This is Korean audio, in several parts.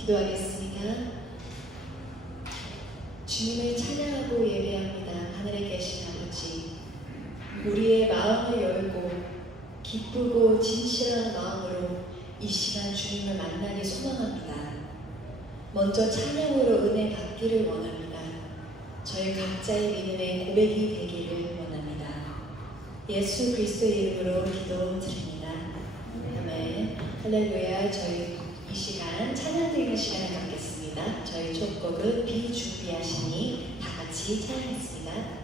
기도하겠습니다. 주님을 찬양하고 예배합니다. 하늘에 계신 아버지, 우리의 마음을 열고 기쁘고 진실한 마음으로 이 시간 주님을 만나기 소망합니다. 먼저 찬양으로 은혜 받기를 원합니다. 저희 각자의 믿음의 고백이 되기를 원합니다. 예수 그리스도의 이름으로 기도드립니다. 아멘. 할렐루야. 저희 이 시간 찬양 드리는 시간을 갖겠습니다. 저희 첫 곡은 비 준비하시니 다 같이 찬양했습니다.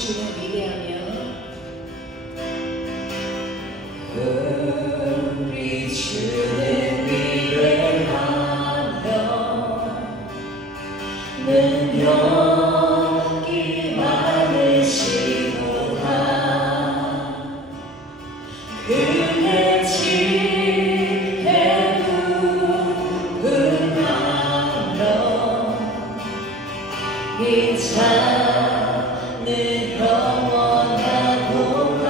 주는 위대하며 우리 주는 위대하며 능력이 많으시도다. 그의 지혜 부응하며 이 자는 영원하도다.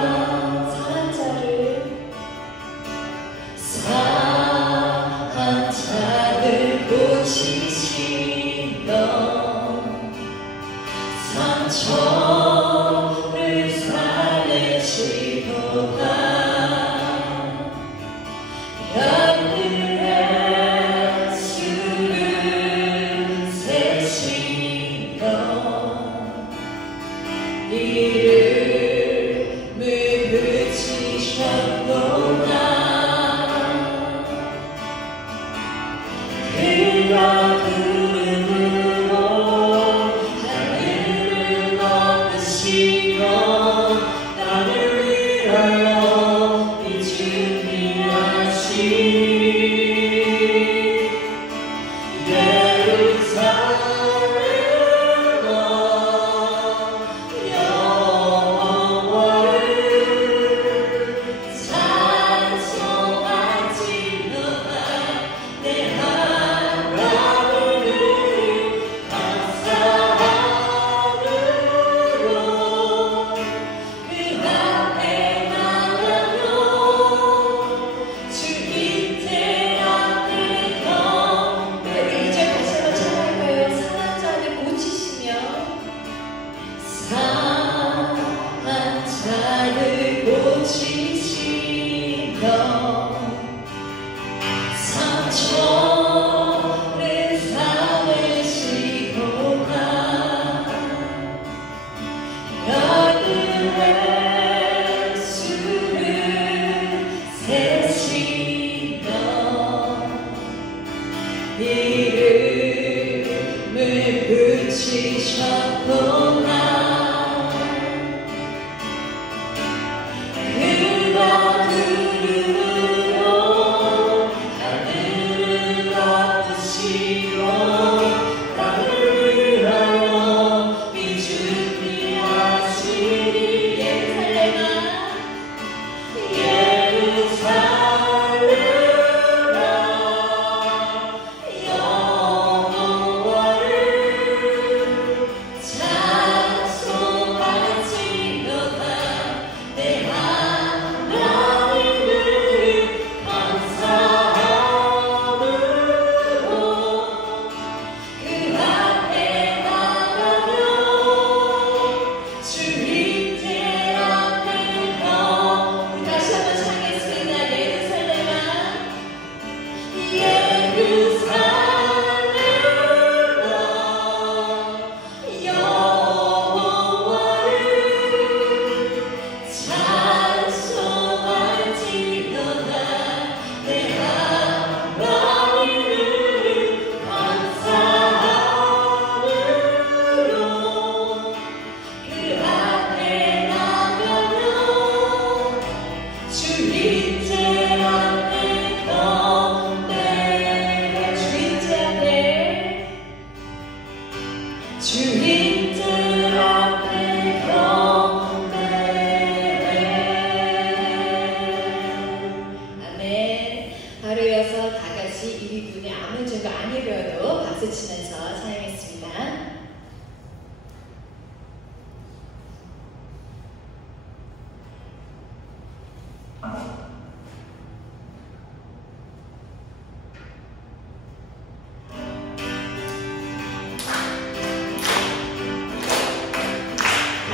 상한 자를 고치시며 상처를 살리시도다. 하늘의 수를 세시며 이름을 붙이셨도다. 그가 구름으로 하늘을 덮으시고 땅을 위하여 이 준비하시니 이름을 붙이셨구나. 그가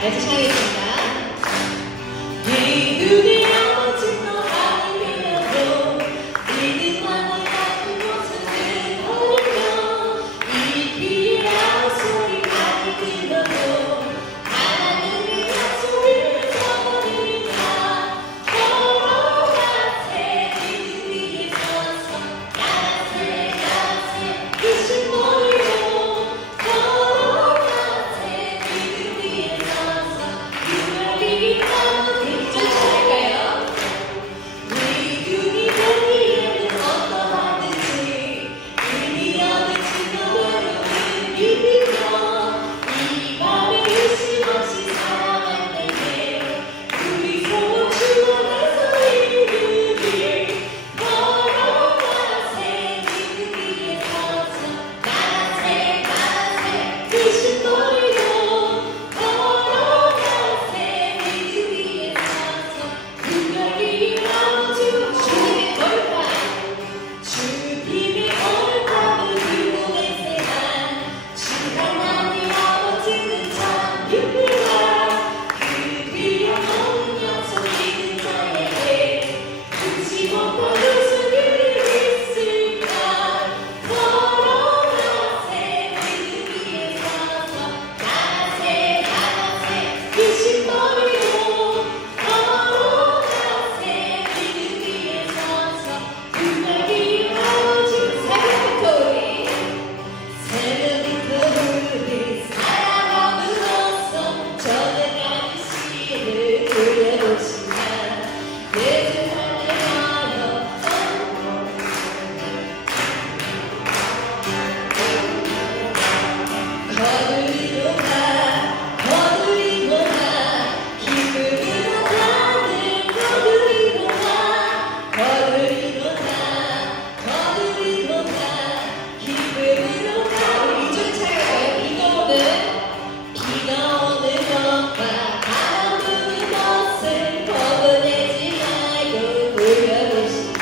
같이 찬양했습니다. 믿음이 아무것도 아니되어도 믿음만을 가진 곳은 어려워 이 귀에 아무 소리 많이 들어도 하나님의 약속을 저버리니까 걸어가세 믿음 위에 서서 가세 가세 크신 머리로 걸어가세 믿음 위에 서서 그날이 가는 쫓아갈까요? 믿음이 되기에는 어떠하든지 이미 얻을 증거대로 믿으며 이 밤에 의심 없이 살아갈 때에 우리 서로 주 안에서 이루길 걸어가세 믿음 위에 서서 가세 가세 크신 머리로 걸어가세 믿음 위에 서서 그날이 아무도 주님의 걸까 주님의 걸까를 들고 내세만 주 하나님 아버지는 참 유명한 그 비력 없는 약속 믿는 자에게 굳이 못할 무슨 일이 있을까 걸어가세 믿음 위에 서서 가세 가세 크신 머리로 걸어가세 믿음 위에 서서 그날이 아버지 새벽부터 우리 사랑함으로써 전해가는 시를 돌려보시나 내 세상을 하여 거들리로 가 기쁨으로 가는 거들리로 가 기쁨으로 가 우리 쫓아가요. 비가 오는 것과 바람 부는 것을 걷어내지 말고 돌려보시나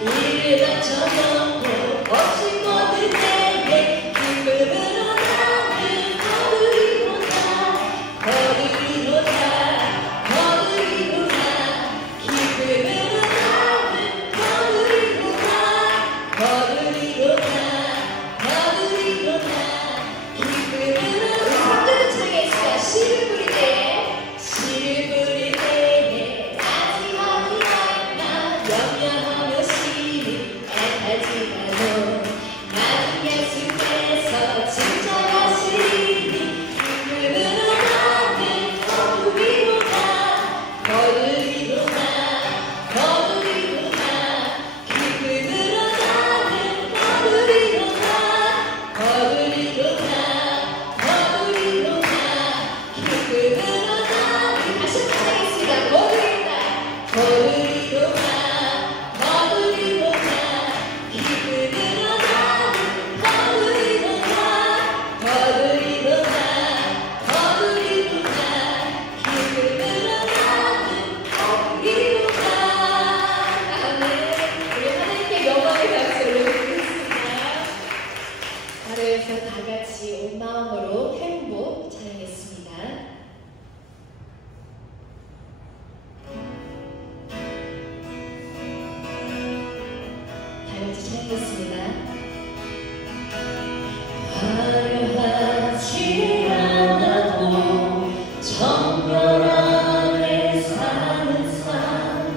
이를 맞춰놓고 멋진 것을 내게 기쁨으로 가는 거들리로 가 기쁨으로 가는 거들리로 가 기쁨으로 삼절을 찬양했어요. 씨를 뿌릴 때에 아직하니 않나 염려하며 씨를 애타지마도 나는 예수께서 진정하시니 기쁨으로 가는 거두리로 가 기쁨으로 가는 거두리로 다시 찬양했습니다. 거두리로 가 기쁨으로 가는 거두리로 가 기쁨으로 가는 거두리로 가 아멘. 우리 하나님께 영광의 박수를 드리겠습니다. 아래에서 다 같이 온 마음으로 행복 찬양했습니다. 다 같이 찬양했습니다. 화려하지 않아도 정결 안에 사는 삶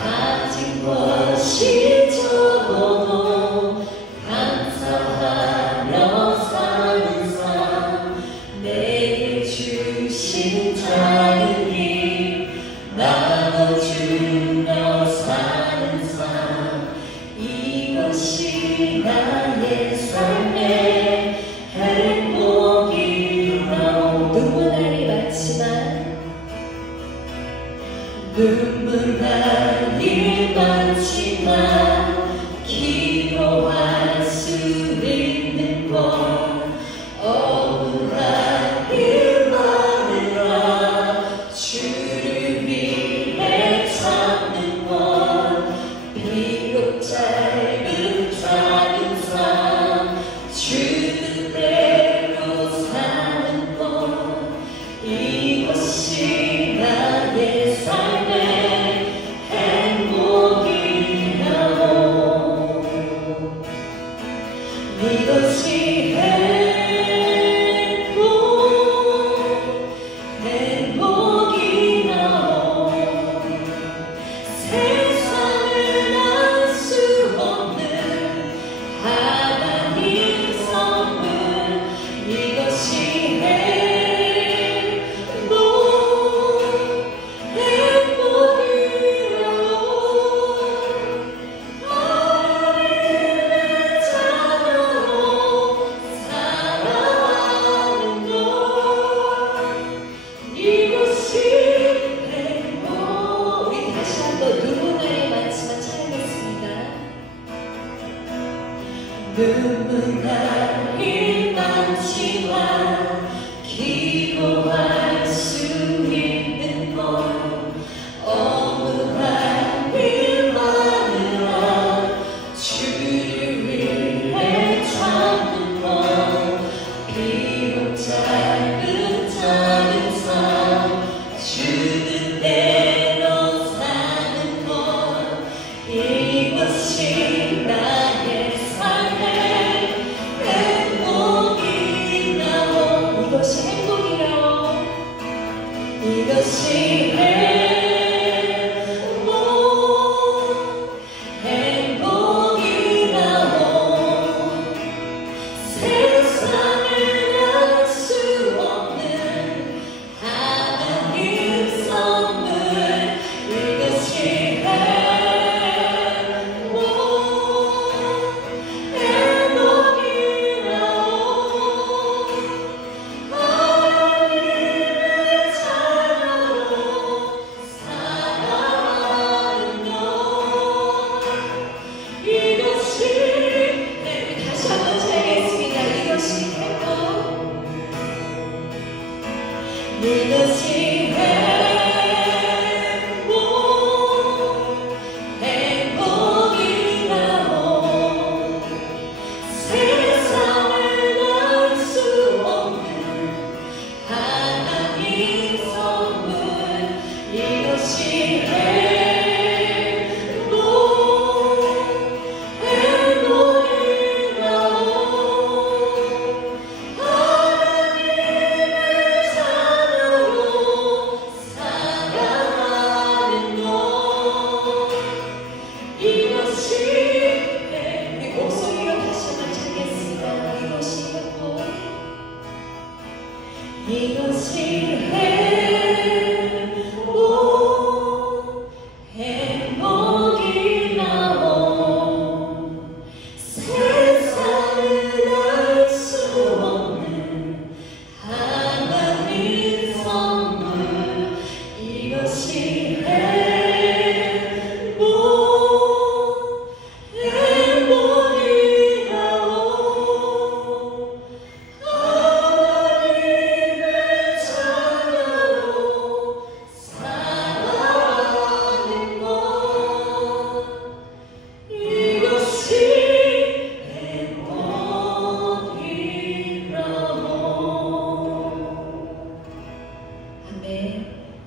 가진 것이 적어도 감사하며 사는 삶 내게 주신 작은 힘 나눠주며 사는 삶 이것이 나의 삶의 행복이라 눈물 날이 많지만 기도할 수 있는 것 억울한 일만이라 주를 위해 참는 것 비록 짧은 삶 주 뜻대로 사는 것 이것이 행복이라고 세상을 알 수 없는 하나님 선물 이것이 이것이 행복이라고 세상을 알 수 없는 하나님 선물 이것이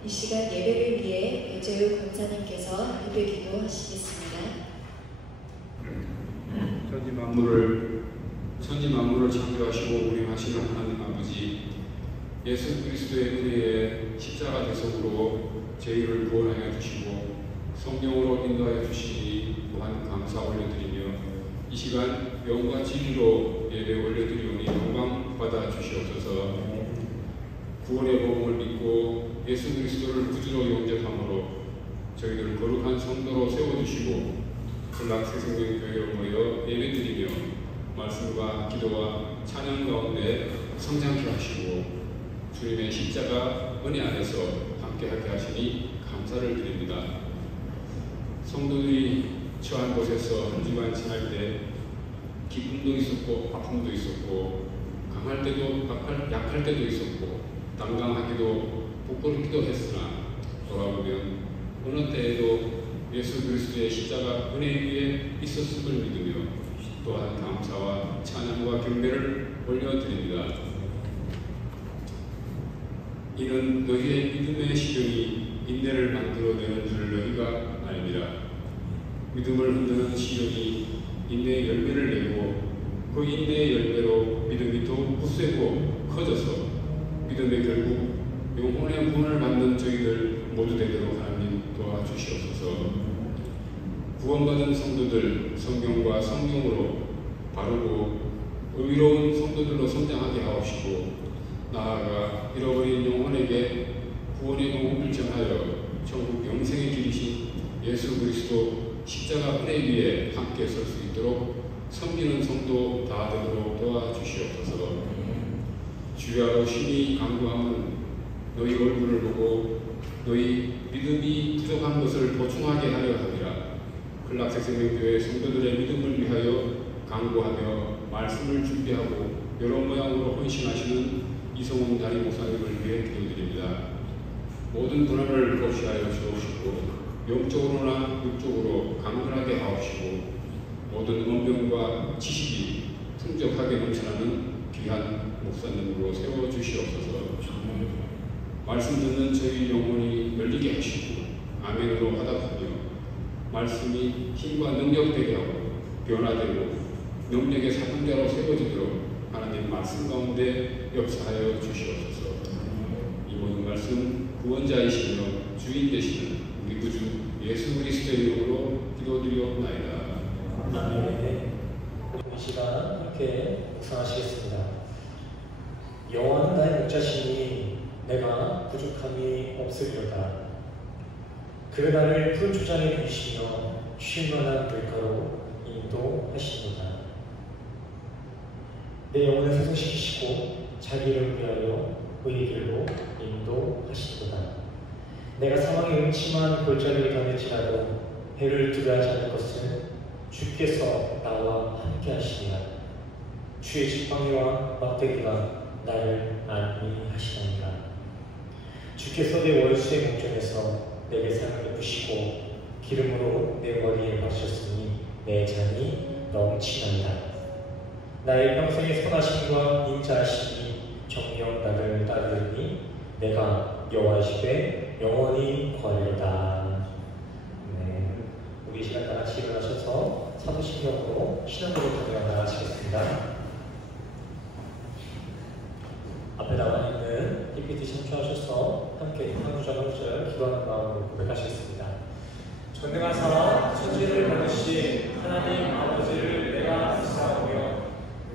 이 시간 예배를 위해 배재우 권사님께서 예배 기도하시겠습니다. 천지 만물을 창조하시고 운행하시는 하나님 아버지, 예수 그리스도의 은혜에 십자가 대속으로 저희를 구원하여 주시고 성령으로 인도하여 주시니 또한 감사 올려드리며 이 시간 영과 진리로 예배 올려드리오니 영광 받아 주시옵소서. 구원의 복음을 믿고 예수 그리스도를 구주로 영접함으로 저희들 거룩한 성도로 세워주시고 큰락새생명교회로 모여 예배드리며 말씀과 기도와 찬양 가운데 성장케 하시고 주님의 십자가 은혜 안에서 함께하게 하시니 감사를 드립니다. 성도들이 처한 곳에서 한 주간 지날 때 기쁨도 있었고 아픔도 있었고 강할 때도 약할 때도 있었고 당당하기도 부끄럽기도 했으나 돌아보면 어느 때에도 예수 그리스도의 십자가 은혜 위에 있었음을 믿으며 또한 감사와 찬양과 경배를 올려드립니다. 이는 너희의 믿음의 시련이 인내를 만들어내는 줄 너희가 알미라. 믿음을 흔드는 시련이 인내의 열매를 내고 그 인내의 열매로 믿음이 더욱 굳세고 커져서 믿음의 결국 영혼의 구원을 받는 저희들 모두 되도록 하나님 도와주시옵소서. 구원받은 성도들 성경과 성경으로 바르고 의로운 성도들로 성장하게 하옵시고 나아가 잃어버린 영혼에게 구원의 복음을 전하여 천국 영생의 길이신 예수 그리스도 십자가 은혜 위에 함께 설 수 있도록 섬기는 성도 다 되도록 도와주시옵소서. 주야로 심히 간구함은 너희 얼굴을 보고 너희 믿음이 부족한 것을 보충하게 하려 함이라. 큰락새생명교회 성도들의 믿음을 위하여 간구하며 말씀을 준비하고 여러 모양으로 헌신하시는 이성훈 담임 목사님을 위해 기도드립니다. 모든 불안을 고시하여 주옵시고 영적으로나 육적으로 강건하게 하옵시고 모든 언변과 지식이 풍족하게 넘쳐나는 귀한 목사님으로 세워주시옵소서. 말씀 듣는 저희 영혼이 열리게 하시고 아멘으로 화답하며 말씀이 힘과 능력되게 하고 변화되고 능력의 사분자로 세워지도록 하나님 말씀 가운데 역사하여 주시옵소서. 이 모든 말씀 구원자이시며 주인 되시는 우리 구주 예수 그리스도의 이름으로 기도드리옵나이다. 아멘. 이 시간 함께 묵상하시겠습니다. 여호와는 나의 목자시니 내가 부족함이 없으리로다. 그가 나를 푸른 초장에 두시며 쉴 만한 들가로 인도하시리로다. 내 영혼을 소생시키시고 자기 이름을 위하여 의의 길로 인도하시리로다. 내가 사망의 음침한 골짜기를 다닐지라도 해를 두려워하지 않을 것은 주께서 나와 함께 하시리라. 주의 지팡이와 막대기가 나를 안위하시나이다. 주께서 내 원수의 목전에서 내게 상을 베푸시고 기름으로 내 머리에 바르셨으니 내 잔이 넘치나이다. 나의 평생의 선하심과 인자하심이 정녕 나를 따르니 내가 여호와 집에 영원히 거하리로다. 네, 우리 시간 다 같이 일어나셔서 사도신경으로 신앙으로 나아가시겠습니다. 앞에 나와 있는 PPT 참조하셔서 함께 한 구절 한 구절 기도하는 마음으로 고백하시겠습니다. 전능하사 천지를 만드신 하나님 아버지를 내가 믿사오며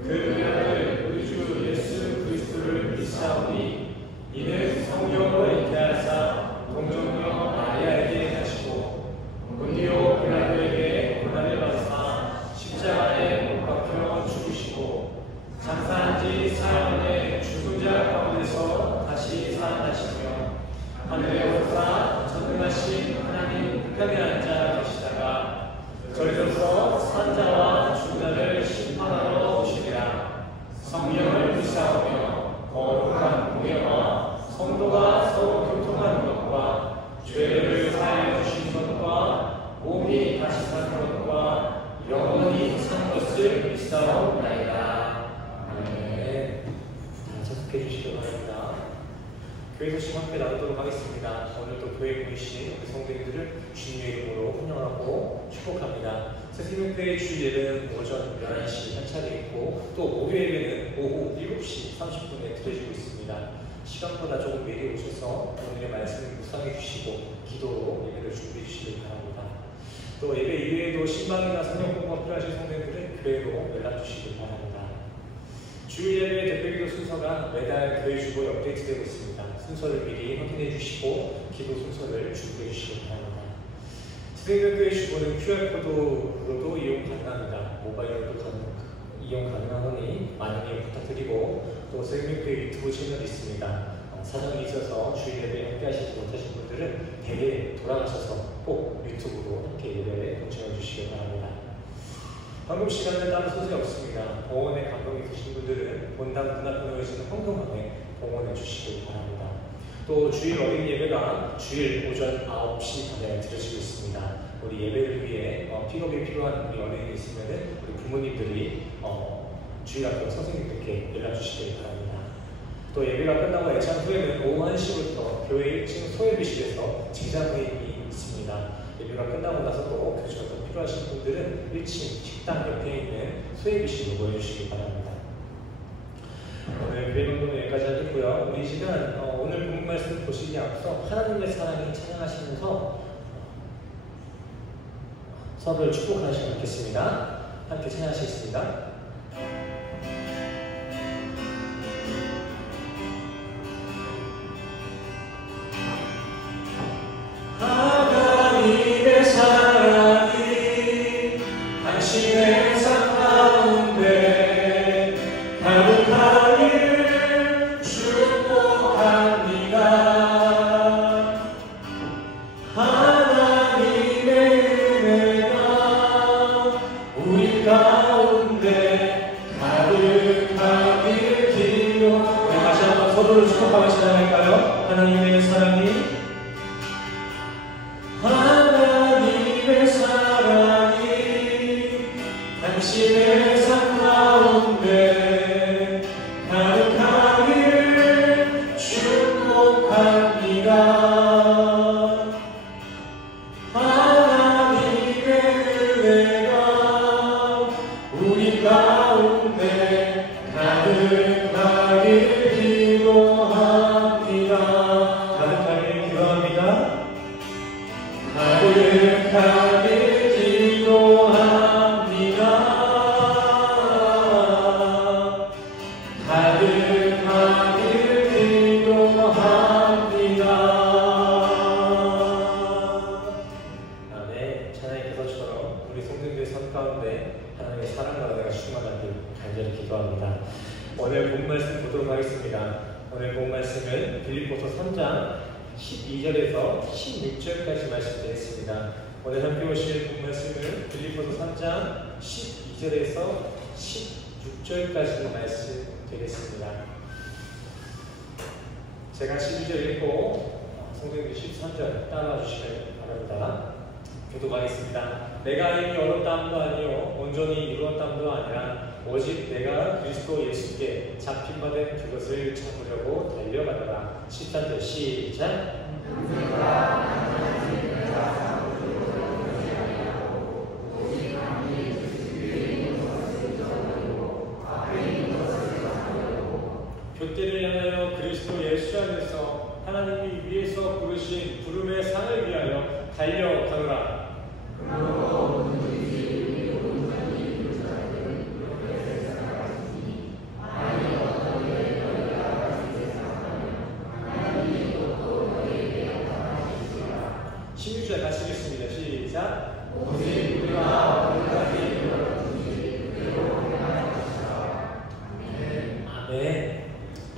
그 아들 우리 주 예수 그리스도를 믿사오니 이는 성령으로 잉태하사 동정녀 마리아에게 하시고 본디오 빌라도에게 고난을 받으사 십자가에 못 박혀 죽으시고 장사한 지 사흘 만에 죽은 자 가운데서 다시 살아나시며 하늘에 오르사 전능하신 하나님 우편에 앉아 계시다가 저리로서 산자와 죽은 자를 심판하러 오시리라. 성령을 믿사오며 거룩한 공예와 성도가 서로 교통하는 것과 죄를 사하여 주신 것과 몸이 다시 사는 것과 영원히 사는 것을 믿사옵나이다. 아멘. 다 접속해 주시기 바랍니다. 교회 소식 함께 나누도록 하겠습니다. 오늘도 교회에 모이신 우리 성도님들을 주님의 이름으로 환영하고 축복합니다. 새생명교회 주 예배는 오전 11시 한 차례 있고 또 목요 예배는 오후 7시 30분에 드려지고 있습니다. 시간보다 조금 미리 오셔서 오늘의 말씀을 묵상해 주시고 기도로 예배를 준비해 주시기 바랍니다. 또 예배 이외에도 신방이나 성경 공부가 필요하신 성도님들은 교회로 연락 주시기 바랍니다. 주일 예배 대표기도 순서가 매달 교회 주보 업데이트되고 있습니다. 순서를 미리 확인해 주시고 기도 순서를 준비해 주시기 바랍니다. 새생명교회 주보는 QR코드로도 이용 가능합니다. 모바일로도 이용 가능하니 많은 이용 부탁드리고 또 새생명교회 유튜브 채널이 있습니다. 사정이 있어서 주일 예배에 함께 하시지 못하신 분들은 대회에 돌아가셔서 꼭 유튜브로 함께 예배에 동참해 주시기 바랍니다. 방금 시간은 따로 소재 없습니다. 봉헌에 감동이 있으신 분들은 본당 문 앞에 놓여지는 헌금함에 봉헌해 주시기 바랍니다. 또 주일 어린 예배가 주일 오전 9시 반에 드려지고 있습니다. 우리 예배를 위해 픽업이 필요한 우리 어린이 있으면 우리 부모님들이 주일 앞에 선생님들께 연락 주시기 바랍니다. 또 예배가 끝나고 애창 후에는 오후 1시부터 교회 1층 소예비실에서 제자모임이 있습니다. 예배가 끝나고 나서도 교주가 더 필요하신 분들은 1층 식당 옆에 있는 소예비실로 모여주시기 바랍니다. 오늘 교회 방송은 여기까지 하겠고요. 우리 시간 오늘 본문 말씀 보시기 앞서 하나님의 사랑이 찬양하시면서 서로를 축복하시면 좋겠습니다. 함께 찬양하시겠습니다. 하나님의 사랑이 당신의 삶 가운데 가득하기를 축복합니다. 하나님의 은혜가 우리 가운데 가득하기를 기도. 다시 한번 서로를 축복하며 찬양할까요? 하나님의 사랑이 당신의 삶 가운데 가득하기를 축복합니다. 하나님의 은혜가 우리 가운데 가득하기를 기도합니다. 가득하기를 기도합니다. 가득하기를 기도합니다. 가득하기를 기도합니다. 아멘. 찬양의 기도처럼 우리 성도님들의 삶 가운데 하나님의 사랑과 은혜가 충만하길 간절히 기도합니다. 오늘 본 말씀 보도록 하겠습니다. 오늘 본 말씀은 빌립보서 3장 12절에서 16절까지 말씀드리겠습니다. 오늘 함께 오실 본 말씀은 빌립보서 3장 12절에서 16절까지 말씀 되겠습니다. 제가 12절 읽고 성도님들 13절 따라와 주시길 바랍니다. 교독하겠습니다. 내가 이미 얻었다함도 아니요 온전히 이루었다함도 아니라 오직 내가 그리스도 예수께 잡힌바된 그것을 찾으려고 달려가더라. 13절 시작. 교대를 향하여 그리스도 예수 안에서 하나님이 위에서 부르신 부름의 상을 위하여 달려가노라. 같이 읽겠습니다. 시작. 오직 우리가 오늘까지 아멘.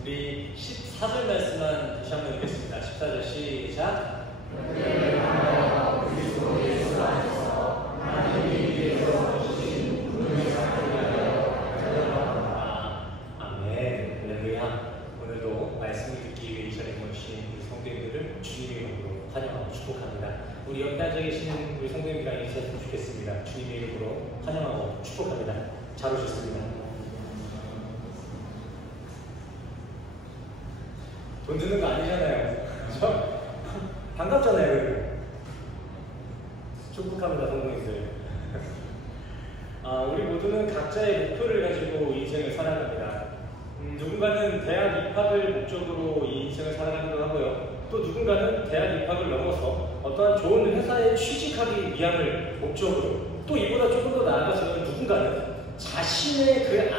우리 14절 말씀만 다시 한번 읽겠습니다. 14절 시작. 아멘. 할렐루야. 오늘도 말씀을 듣기 위해 이 자리에 모이신 우리 성도님들을 주님의 이름으로 환영하고 축복합니다. 우리 옆에 앉아 계시는 우리 성도님들랑 인사했으면 좋겠습니다. 주님의 이름으로 환영하고 축복합니다. 잘 오셨습니다. 돈 드는 거 아니잖아요. 그렇죠? 반갑잖아요. 그리고 축복합니다, 성도님들. 우리 모두는 각자의 목표를 가지고 인생을 살아갑니다. 누군가는 대학 입학을 목적으로 이 인생을 살아가기도 하고요. 또 누군가는 대학 입학을 넘어서 어떠한 좋은 회사에 취직하기 위함을 목적으로, 또 이보다 조금 더 나아가서는 누군가는 자신의 그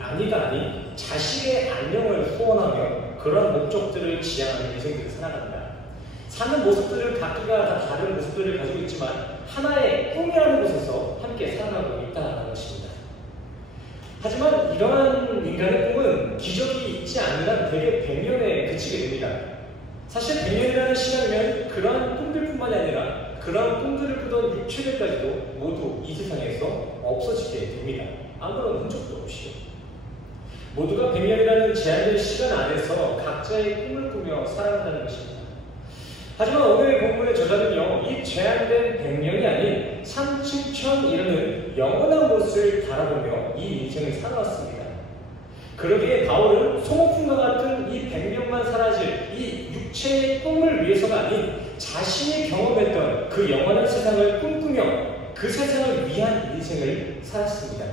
안위가 아닌 자식의 안녕을 소원하며 그런 목적들을 지향하는 인생들을 살아갑니다. 사는 모습들은 각기가 다 다른 모습들을 가지고 있지만 하나의 꿈이라는 곳에서 함께 살아가고 있다는 것입니다. 하지만 이러한 인간의 꿈은 기적이 있지 않는 한 대개 100년에 그치게 됩니다. 사실 100년이라는 시간이면 그러한 꿈들뿐만이 아니라 그러한 꿈들을 꾸던 육체들까지도 모두 이 세상에서 없어지게 됩니다. 아무런 흔적도 없이요. 모두가 100년이라는 제한된 시간 안에서 각자의 꿈을 꾸며 살아간다는 것입니다. 하지만 오늘 본문의 저자는요, 이 제한된 100년이 아닌 37,000이라는 영원한 곳을 바라보며 이 인생을 살아왔습니다. 그러기에 바울은 소모품과 같은 이 100년만 사라질 이 육체의 꿈을 위해서가 아닌 자신이 경험했던 그 영원한 세상을 꿈꾸며 그 세상을 위한 인생을 살았습니다.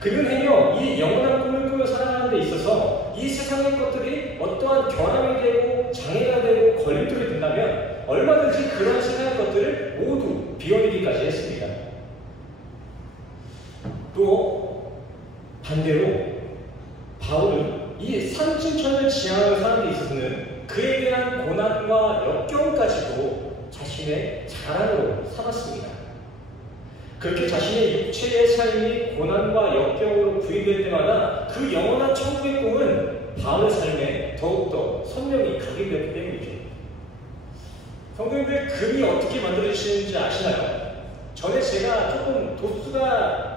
그는 행여 이 영원한 꿈을 꾸며 살아가는 데 있어서 이 세상의 것들이 어떠한 결함이 되고 장애가 되고 걸림돌이 된다면 얼마든지 그런 세상의 것들을 모두 비워내기까지 했습니다. 또 반대로 바울은 이 37,000을 지향하며 사는 데 있어서는 그에 대한 고난과 역경까지도 자신의 자랑으로 삼았습니다. 그렇게 자신의 육체의 삶이 고난과 역경으로 부인될 때마다 그 영원한 천국의 꿈은 바울의 삶에 더욱더 선명히 각인되었기 때문이죠. 성도님들, 금이 어떻게 만들어지시는지 아시나요? 전에 제가 조금 도수가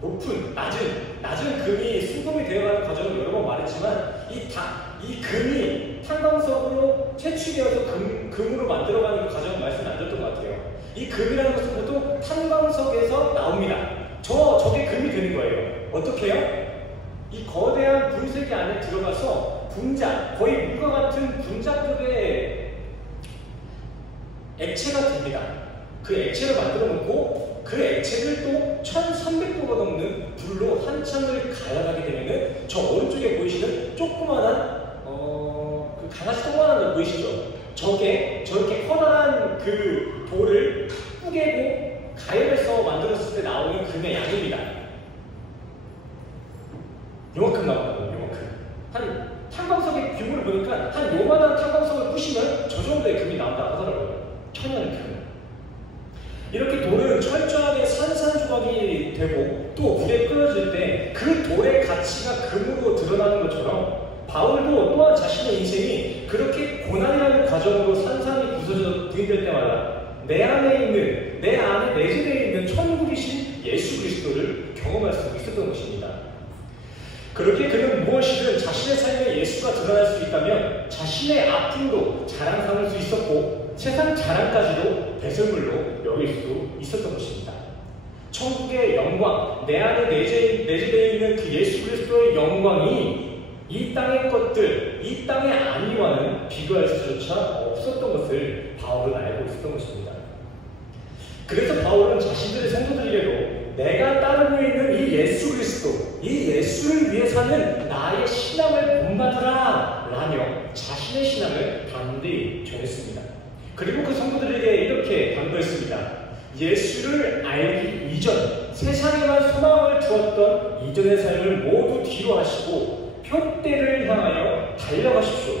높은, 낮은 금이 수금이 되어가는 과정을 여러 번 말했지만 이 금이 탄광석으로 채취되어서 금으로 만들어가는 과정을 말씀 안 드렸던 것 같아요. 이 금이라는 것은 보통 탄광석에서 나옵니다. 저게 금이 되는 거예요. 어떻게 해요? 이 거대한 분쇄기 안에 들어가서 분자, 거의 물과 같은 분자급의 액체가 됩니다. 그 액체를 만들어 놓고 그 액체를 또 1300도가 넘는 불로 한참을 가열하게 되면은 저 오른쪽에 보이시는 조그만한 그 강아지 동그만한 거 보이시죠? 저게 저렇게 커다란 그 돌을 뿌개고 가열해서 만들었을 때 나오는 금의 양입니다. 요만큼 나온다고요. 요만큼. 한 탄광석의 규모를 보니까 한 요만한 탄광석을 부시면 저 정도의 금이 나온다고 하더라고요. 천연금. 이렇게 돌은 철저하게 산산조각이 되고 또 불에 끓여질 때 그 돌의 가치가 금으로 드러나는 것처럼 바울도 또한 자신의 인생이 그렇게 고난이라는 과정으로 산산이 부서져 부인될 때마다 내 안에 내재되어 있는 천국이신 예수 그리스도를 경험할 수 있었던 것입니다. 그렇게 그는 무엇이든 자신의 삶에 예수가 드러날 수 있다면 자신의 자신의 아픔도 자랑 삼을 수 있었고 세상 자랑까지도 배설물로 여길 수 있었던 것입니다. 천국의 영광, 내 안에 내재되어 있는 그 예수 그리스도의 영광이 이 땅의 것들, 이 땅의 안위와는 비교할 수조차 없었던 것을 바울은 알고 있었던 것입니다. 그래서 바울은 자신들의 성도들에게도 내가 따르고 있는 이 예수 그리스도, 이 예수를 위해 사는 나의 신앙을 본받으라 라며 자신의 신앙을 담대히 전했습니다. 그리고 그 성도들에게 이렇게 당부했습니다. 예수를 알기 이전, 세상에만 소망을 두었던 이전의 삶을 모두 뒤로 하시고 표대를 향하여 달려가십시오.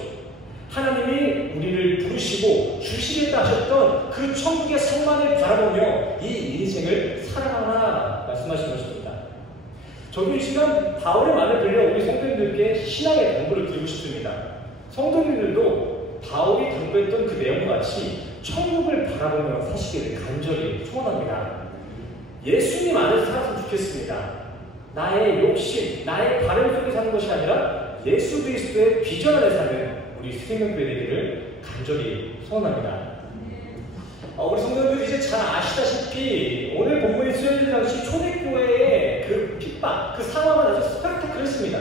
하나님이 우리를 부르시고 주시겠다 하셨던 그 천국의 상만을 바라보며 이 인생을 살아가라 말씀하신 것입니다. 저도 이 시간 바울의 말을 빌려 우리 성도님들께 신앙의 당부를 드리고 싶습니다. 성도님들도 바울이 당부했던 그 내용과 같이 천국을 바라보며 사시기를 간절히 소원합니다. 예수님 안에서 살았으면 좋겠습니다. 나의 욕심, 나의 바람 속에 사는 것이 아니라 예수 그리스도의 비전 안에 사는 우리 수생명교회 되기를 간절히 소원합니다. 우리 성도님들 이제 잘 아시다시피 오늘 본문이 쓰여질 당시 초대교회의 그 핍박, 그 상황은 아주 스펙타클했습니다.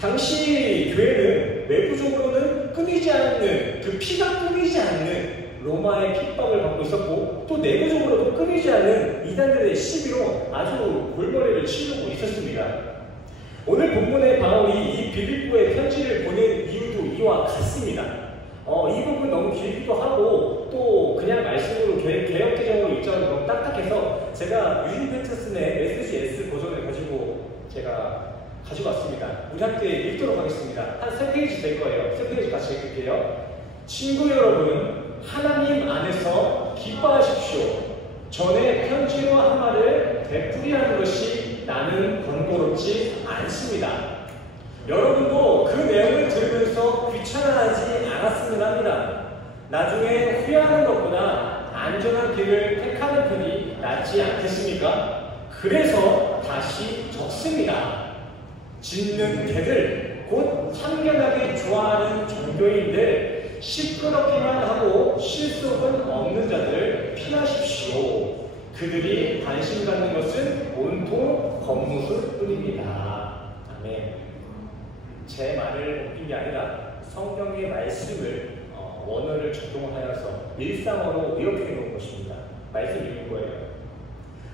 당시 교회는 외부적으로는 끊이지 않는 그 피가 끊이지 않는 로마의 핍박을 받고 있었고 또 내부적으로도 끊이지 않는 이단들의 시비로 아주 골머리를 치르고 있었습니다. 오늘 본문의 바울이 이 빌립보에 편지를 보낸 이유도 이와 같습니다. 이 부분 너무 길기도 하고 또 그냥 말씀으로 개혁개정으로 읽자면 너무 딱딱해서 제가 유진 펜터슨의 메시지 S 버전을 제가 가지고 왔습니다. 우리 함께 읽도록 하겠습니다. 한 3페이지 될 거예요. 3페이지 같이 읽을게요. 친구 여러분, 하나님 안에서 기뻐하십시오. 전에 편지로 한 말을 되풀이하는 것이 나는 번거롭지 않습니다. 여러분도 그 내용을 들으면서 귀찮아하지 않았으면 합니다. 나중에 후회하는 것보다 안전한 길을 택하는 편이 낫지 않겠습니까? 그래서 다시 적습니다. 짖는 개들, 곧 참견하기 좋아하는 종교인들, 시끄럽기만 하고 실속은 없는 자들 피하십시오. 그들이 관심 갖는 것은 온통 겉모습 뿐입니다. 아멘. 제 말을 옮긴 게 아니라 성경의 말씀을 원어를 적용하여서 일상어로 이렇게 해놓은 것입니다. 말씀 읽은 거예요.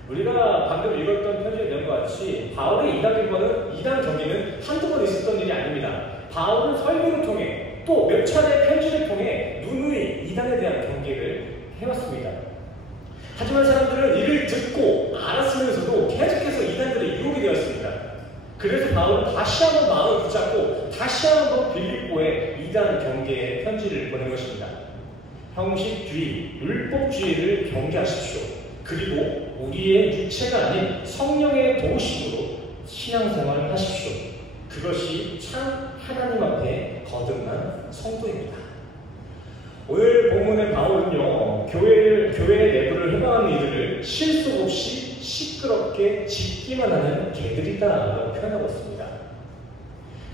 우리가 방금 읽었던 편지의 내용과 같이 바울의 이단 경기는 한두 번 있었던 일이 아닙니다. 바울은 설교를 통해 또 몇 차례 편지를 통해 누누이 이단에 대한 경계를 해왔습니다. 하지만 사람들은 이를 듣고 알았으면서도 계속해서 이단들의 유혹이 되었습니다. 그래서 바울은 다시 한번 마음을 붙잡고 다시 한번 빌립보에 이단 경계의 편지를 보낸 것입니다. 형식주의, 율법주의를 경계하십시오. 그리고 우리의 육체가 아닌 성령의 도우심으로 신앙생활을 하십시오. 그것이 참 하나님 앞에 거듭난 성도입니다. 오늘 본문의 바울은요, 교회의 내부를 해방하는 이들을 실속 없이 시끄럽게 짖기만 하는 개들이다라고 표현하고 있습니다.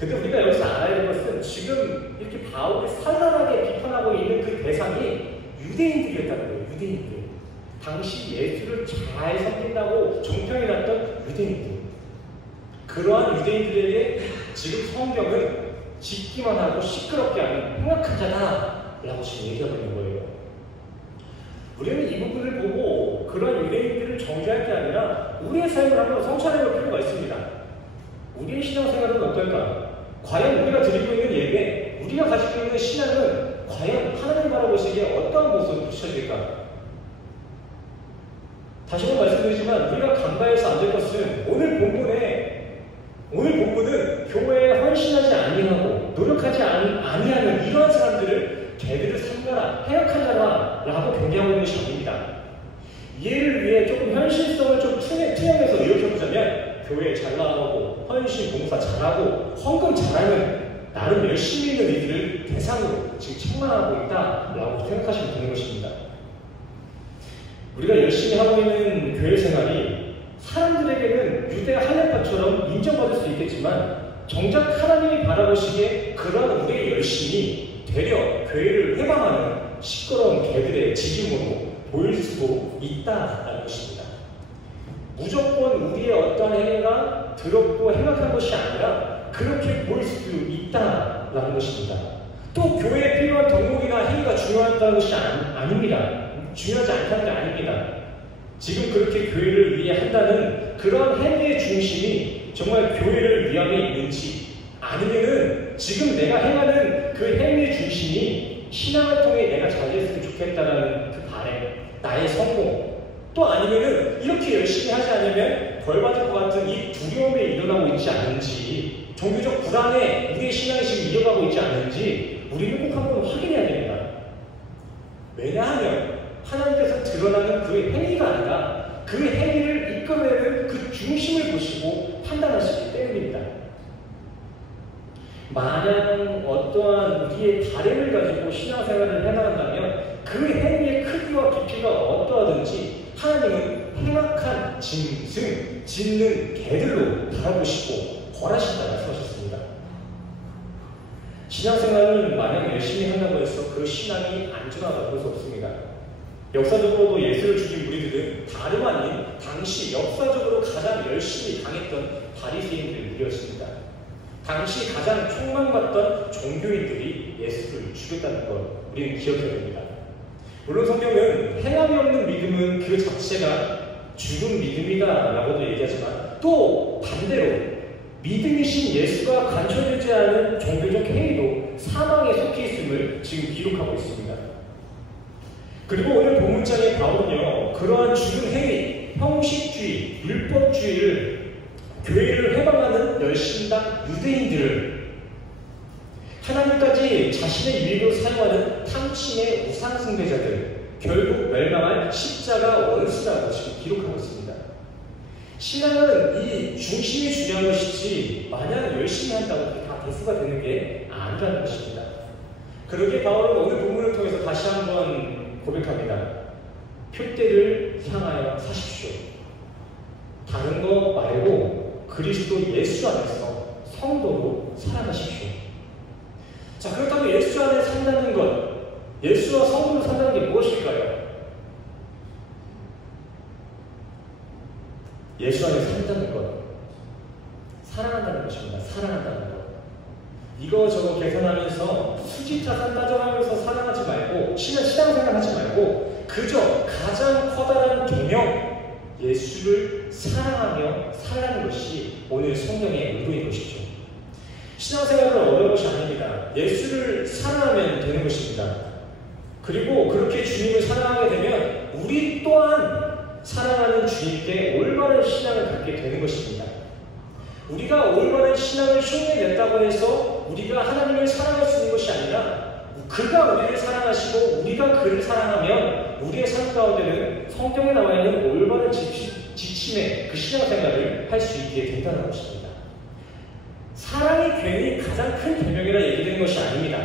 근데 우리가 여기서 알아야 할 것은 지금 이렇게 바울이 산란하게 비판하고 있는 그 대상이 유대인들이었다는 거예요. 유대인들. 당시 예수를 잘 섬긴다고 정평해놨던 유대인들. 그러한 유대인들에게 지금 성경은 짖기만 하고 시끄럽게 하는 흉악한 자다라고 지금 얘기하고 있는 거예요. 우리는 이 부분을 보고 그런 유대인들을 정죄할 게 아니라 우리의 삶을 한번 성찰해볼 필요가 있습니다. 우리의 신앙생활은 어떨까? 과연 우리가 드리고 있는 예배, 우리가 가지고 있는 신앙은 과연 하나님 바라보시기에 어떠한 모습으로 비춰질까? 다시 한번 말씀드리지만 우리가 간과해서 안 될 것은 오늘 본문은 교회에 헌신하지 아니하고 노력하지 아니하는 이러한 사람들을 개들을 삼가라, 해역한 자라 라고 경계하고 있는 것이 아닙니다. 이해를 위해 조금 현실성을 좀 투영해서 이렇게보자면 교회에 잘 나가고 헌신 봉사 잘하고 헌금 잘하는 나름 열심히 있는 이들을 대상으로 지금 책망하고 있다라고 생각하시면 되는 것입니다. 우리가 열심히 하고 있는 교회 생활이 사람들에게는 유대 할례파처럼 인정받을 수 있겠지만 정작 하나님이 바라보시기에 그러한 우리의 열심이 되려 교회를 회방하는 시끄러운 개들의 짖음으로 보일 수도 있다라는 것입니다. 무조건 우리의 어떠한 행위가 더럽고 행악한 것이 아니라 그렇게 보일 수도 있다라는 것입니다. 또 교회에 필요한 덕목이나 행위가 중요하다는 것이 아닙니다. 중요하지 않다는 게 아닙니다. 지금 그렇게 교회를 위해 한다는 그런 행위의 중심이 정말 교회를 위함에 있는지, 아니면은 지금 내가 행하는 그 행위의 중심이 신앙을 통해 내가 잘 됐으면 좋겠다라는 그 바람, 나의 성공, 또 아니면은 이렇게 열심히 하지 않으면 벌받을 것 같은 이 두려움에 일어나고 있지 않은지, 종교적 불안에 우리의 신앙이 지금 이어가고 있지 않은지 우리는 꼭 한번 확인해야 됩니다. 왜냐하면 하나님께서 드러나는 그 행위가 아니라 그 행위를 이끌어내는 그 중심을 보시고 판단하시기 때문입니다. 만약 어떠한 우리의 바램을 가지고 신앙생활을 해나간다면 그 행위의 크기와 깊이가 어떠하든지 하나님은 행악한 짐승, 짖는 개들로 바라보시고 벌하신다고 말씀하셨습니다. 신앙생활을 만약 열심히 한다고 해서 그 신앙이 안전하다고 할 수 없습니다. 역사적으로도 예수를 죽인 무리들은 다름 아닌 당시 역사적으로 가장 열심히 당했던 바리새인들이었습니다. 당시 가장 총망받던 종교인들이 예수를 죽였다는 걸 우리는 기억해야 됩니다. 물론 성경은 행함이 없는 믿음은 그 자체가 죽은 믿음이다라고도 얘기하지만, 또 반대로 믿음이신 예수가 관철되지 않은 종교적 행위도 사망에 속해 있음을 지금 기록하고 있습니다. 그리고 오늘 본문장의 바울은요, 그러한 죽은 행위, 형식주의, 율법주의를 교회를 회방하는 열심당 유대인들을 하나님까지 자신의 이익으로 사용하는 탐심의 우상숭배자들, 결국 멸망할 십자가 원수라고 지금 기록하고 있습니다. 신앙은 이 중심이 중요한 것이지 마냥 열심히 한다고 다 대수가 되는 게 아니라는 것입니다. 그러기에 바울은 오늘 본문을 통해서 다시 한번 고백합니다. 표대를 향하여 사십시오. 다른 거 말고 그리스도 예수 안에서 성도로 살아가십시오. 자, 그렇다면 예수 안에 산다는 것, 예수와 성도로 산다는 게 무엇일까요? 예수 안에 산다는 것, 사랑한다는 것입니다. 사랑한다는 것. 이거저거 계산하면서 수지타산 따져가면서 사랑하지 말고, 신앙생활 하지 말고, 그저 가장 커다란 계명, 예수를 사랑하며 살라는 것이 오늘 성경의 의도인 것이죠. 신앙생활은 어려운 것이 아닙니다. 예수를 사랑하면 되는 것입니다. 그리고 그렇게 주님을 사랑하게 되면 우리 또한 사랑하는 주님께 올바른 신앙을 갖게 되는 것입니다. 우리가 올바른 신앙을 흉내냈다고 해서 우리가 하나님을 사랑할 수 있는 것이 아니라 그가 우리를 사랑하시고 우리가 그를 사랑하면 우리의 삶 가운데는 성경에 나와 있는 올바른 지침의 그 신앙생활을 할 수 있게 된다는 것입니다. 사랑이 괜히 가장 큰 계명이라 얘기되는 것이 아닙니다.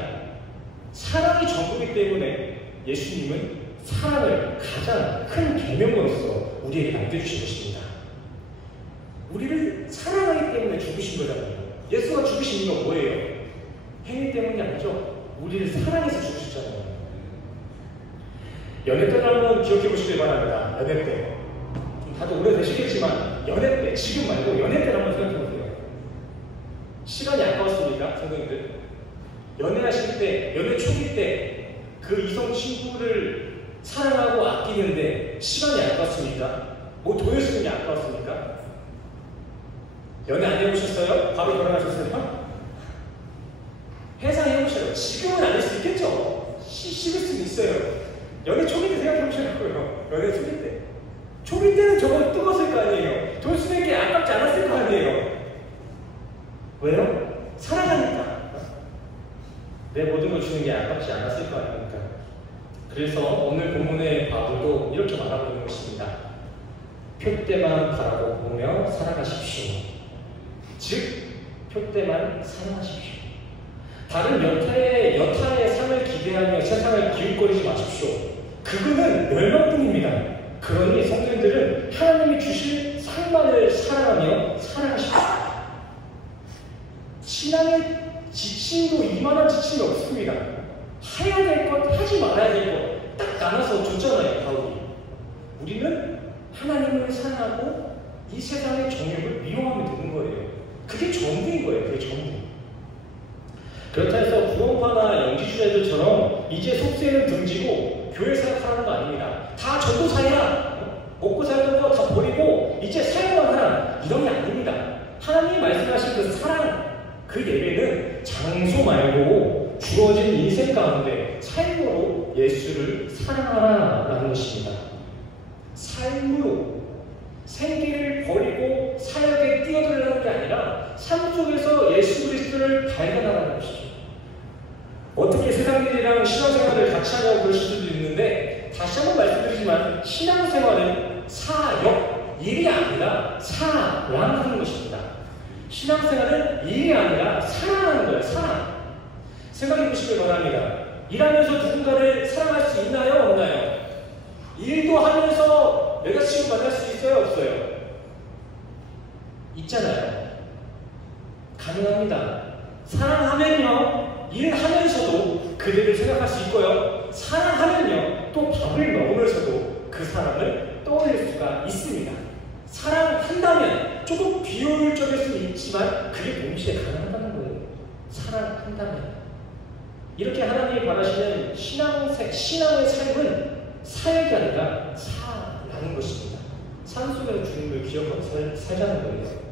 사랑이 전부이기 때문에 예수님은 사랑을 가장 큰 계명으로서 우리에게 남겨주신 것입니다. 우리를 사랑하기 때문에 죽으신 거잖아요. 예수가 죽으신 이유가 뭐예요? 행위 때문이 아니죠. 우리를 사랑해서 죽으셨잖아요. 연애 때를 한번 기억해 보시길 바랍니다. 연애 때. 다들 오래되시겠지만 연애 때, 지금 말고 연애 때를 한번 생각해 보세요. 시간이 아까웠습니까? 선생님들? 연애하실 때, 연애 초기 때 그 이성 친구를 사랑하고 아끼는데 시간이 아깝습니까? 뭐 돈을 게 아까웠습니까? 연애 안 해보셨어요? 바로 결혼하셨어요? 회상해보셔요. 지금은 아닐 수 있겠죠? 씹을 수는 있어요. 연애 초기 때 생각해보시라고요. 연애 초기 때. 초기 때는 저거 뜨거웠을 거 아니에요. 돈 쓰는 게 아깝지 않았을 거 아니에요. 왜요? 사랑하니까. 내 모든 걸 주는 게 아깝지 않았을 거 아닙니까? 그래서 오늘 본문의 바울도 이렇게 말하고 있는 것입니다. 표대만 바라보며 살아가십시오. 즉, 표대만 사랑하십시오. 다른 여타의 상을 기대하며 세상을 기웃거리지 마십시오. 그거는 멸망뿐입니다. 그러니 성도님들은 하나님이 주실 상만을 사랑하며 살아가십시오. 신앙의 지침도 이만한 지침이 없습니다. 해야 될 것, 하지 말아야 될 것 딱 나눠서 줬잖아요, 바울이. 우리는 하나님을 사랑하고 이 세상의 정욕을 미워하면 되는 거예요. 그게 전부인 거예요. 그게 전부. 그렇다 해서 구원파나 영지주의자들처럼 이제 속세는 등지고 교회 생각하는 거 아닙니다. 다 전도사야. 먹고 살던 거 다 버리고 이제 사역만 하라. 이런 게 아닙니다. 하나님이 말씀하신 그 사랑, 그 예배는 장소 말고 주어진 인생 가운데 삶으로 예수를 사랑하라라는 것입니다. 삶으로 생계를 버리고 사역에 뛰어들라는 게 아니라 삶 속에서 예수 그리스도를 발견하라는 것이죠. 어떻게 세상들이랑 신앙생활을 같이 하냐고 그러실 수도 있는데 다시 한번 말씀드리지만 신앙생활은 사역, 일이 아니라 사랑하는 것입니다. 신앙생활은 일이 아니라 사랑하는 거예요. 사랑. 생각해 보시길 바랍니다. 일하면서 누군가를 사랑할 수 있나요? 없나요? 일도 하면서 여자친구 만날 수 있어요? 없어요? 있잖아요. 가능합니다. 사랑하면요, 일하면서도 그들을 생각할 수 있고요. 사랑하면요, 또 밥을 먹으면서도 그 사람을 떠올릴 수가 있습니다. 사랑한다면 조금 비효율적일 수는 있지만 그게 동시에 가능하다는 거예요. 사랑한다면. 이렇게 하나님이 바라시는 신앙의 삶은 사역이 아니라 사라는 것입니다. 삶 속에서 주님을 기억하고 살자는 거예요.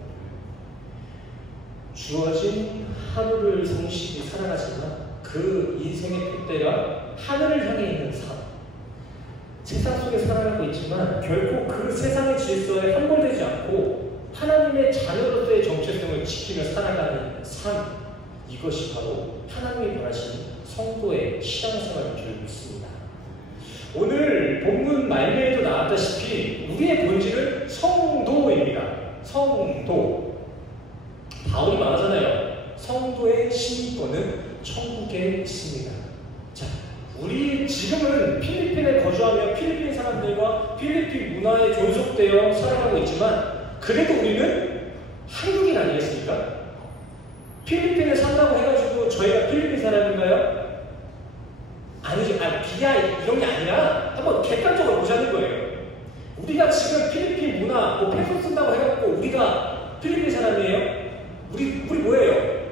주어진 하루를 성실히 살아가지만 그 인생의 핏대가 하늘을 향해 있는 삶. 세상 속에 살아가고 있지만 결코 그 세상의 질서에 함몰되지 않고 하나님의 자녀로서의 정체성을 지키며 살아가는 삶. 이것이 바로 하나님이 바라시는 성도의 신앙생활인 줄 믿습니다. 오늘 본문 말미에도 나왔다시피 우리의 본질은 성도입니다. 성도. 바울이 말하잖아요. 성도의 신권은 천국에 있습니다. 자, 우리 지금은 필리핀에 거주하며 필리핀 사람들과 필리핀 문화에 존속되어 살아가고 있지만 그래도 우리는 한국인 아니겠습니까? 필리핀에 산다고 해가지고 저희가 필리핀 사람인가요? 아니죠. 비하 이런 게 아니라 한번 객관적으로 보자는 거예요. 우리가 지금 필리핀 문화, 페소 쓴다고 해갖고 우리가 필리핀 사람이에요? 우리 뭐예요?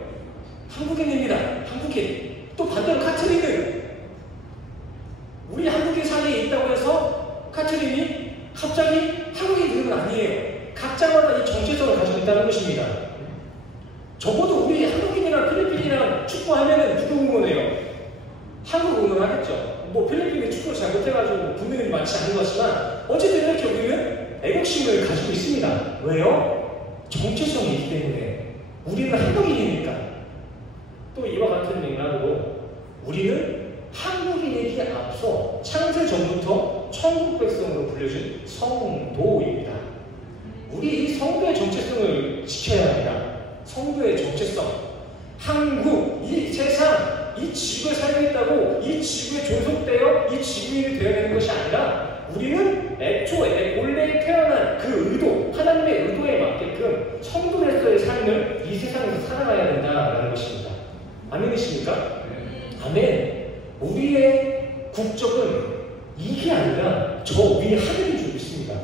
한국인입니다. 한국인. 또 반대로 카트리는 우리 한국인 사이에 있다고 해서 카트린이 갑자기 한국인 되는 건 아니에요. 각자마다 이 정체성을 가지고 있다는 것입니다. 적어도 우리 한국인이랑 필리핀이랑 축구하면은 누구 응원해요? 한국 응원하겠죠. 필리핀이 축구를 잘 못해가지고 국민들이 많지 않은 것이지만 어쨌든 이렇게 우리는 애국심을 가지고 있습니다. 왜요? 정체성이 있기 때문에. 우리는 한국인이니까. 또 이와 같은 맥락으로 우리는 한국인이기에 앞서 창세 전부터 천국 백성으로 불려진 성도입니다. 우리 이 성도의 정체성을 지켜야 합니다. 성도의 정체성. 한국, 이 세상, 이 지구에 살고 있다고 이 지구에 존속되어 이 지구인이 되어야 되는 것이 아니라 우리는 애초에 본래 태어난 그 의도, 하나님의 의도에 맞게끔 성도로서의 삶을 이 세상에서 살아가야 된다는 것입니다. 아멘이십니까? 아멘. 우리의 국적은 이게 아니라 저 위에 하늘인 줄 믿습니다.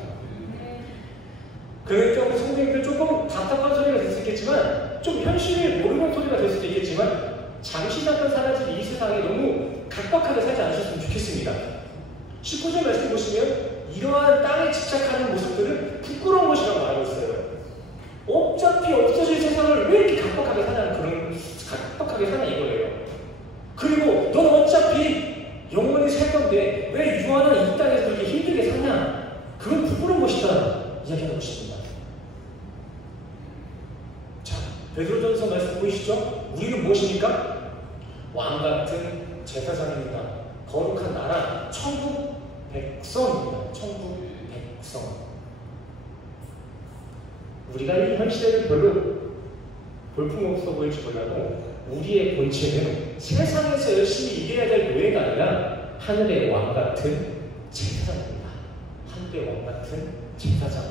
그러니까 우리 선생님들 조금 답답한 소리가 될 수 있겠지만 좀 현실을 모르는 소리가 될 수도 있겠지만 잠시 잠깐 사라진 이 세상에 너무 각박하게 살지 않으셨으면 좋겠습니다. 19절 말씀 보시면 이러한 땅에 집착하는 모습들은 부끄러운 것이라고 말하고 있어요. 어차피 없어질 세상을 왜 이렇게 각박하게 사냐는 그런 각박하게 사냐 이거예요. 그리고 넌 어차피 영원히 살 건데 왜 유한한 이 땅에서 그렇게 힘들게 사냐? 그건 부끄러운 것이다 이야기하는 것입니다. 자, 베드로전서 말씀 보이시죠? 우리는 무엇입니까? 왕같은 제사장입니다. 거룩한 나라, 천국 백성입니다. 천국 백성. 우리가 이 현실에는 별로 볼품없어 보일지 몰라도 우리의 본체는 세상에서 열심히 일해야 될 노예가 아니라 하늘의 왕같은 제사장입니다. 하늘의 왕같은 제사장.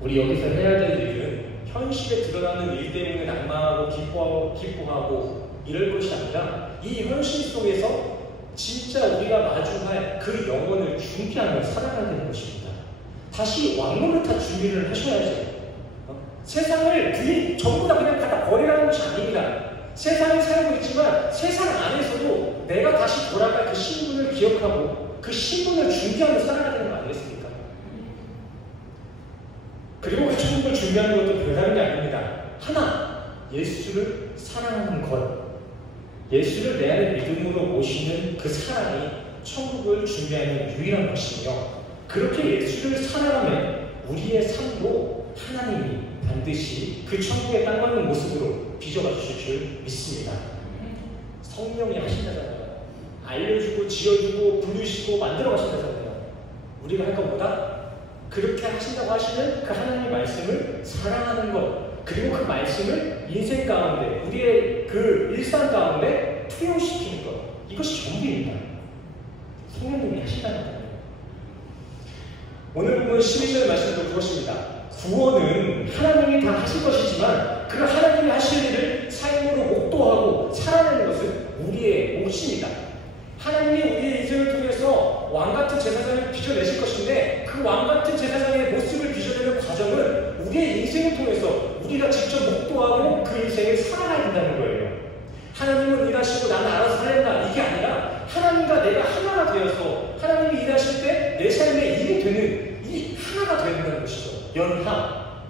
우리 여기서 해야 될 일은 현실에 드러나는 일 때문에 낙망하고 기뻐하고 이럴 것이 아니라 이 현실 속에서 진짜 우리가 마주할 그 영혼을 준비하며 살아가야 되는 것입니다. 다시 왕노릇할 준비를 하셔야죠. 세상을 전부 다 그냥 갖다 버리라는 것이 아닙니다. 세상에 살고 있지만 세상 안에서도 내가 다시 돌아갈 그 신분을 기억하고 그 신분을 준비하며 살아가야 되는 거 아니겠습니까? 그리고 그 천국을 준비하는 것도 별다른 게 아닙니다. 하나, 예수를 사랑하는 것. 예수를 내 안에 믿음으로 모시는 그 사랑이 천국을 준비하는 유일한 것이며, 그렇게 예수를 사랑하면 우리의 삶도 하나님이 반드시 그 천국에 딱 맞는 모습으로 빚어가 주실 줄 믿습니다. 성령이 하신다잖아요. 알려주고 지어주고 부르시고 만들어 가신다잖아요. 우리가 할 것보다 그렇게 하신다고 하시는 그 하나님의 말씀을 사랑하는 것, 그리고 그 말씀을 인생 가운데, 우리의 그 일상 가운데 투영시키는 것, 이것이 전부입니다. 성령님이 하신다는 거예요. 오늘 보면 12절 말씀도 그것입니다. 구원은 하나님이 다 하실 것이지만 그 하나님이 하실 일을 삶으로 목도하고 살아내는 것은 우리의 몫입니다. 하나님이 우리의 인생을 통해서 왕같은 제사장을 빚어내실 것인데, 그 왕같은 제사장의 모습을 빚어내는 과정은 우리의 인생을 통해서 우리가 직접 목도하고 그 인생을 살아가야 된다는 거예요. 하나님은 일하시고 나는 알아서 살린다, 이게 아니라 하나님과 내가 하나가 되어서 하나님이 일하실 때 내 삶에 일이 되는 이 하나가 되야 된다는 것이죠. 연합.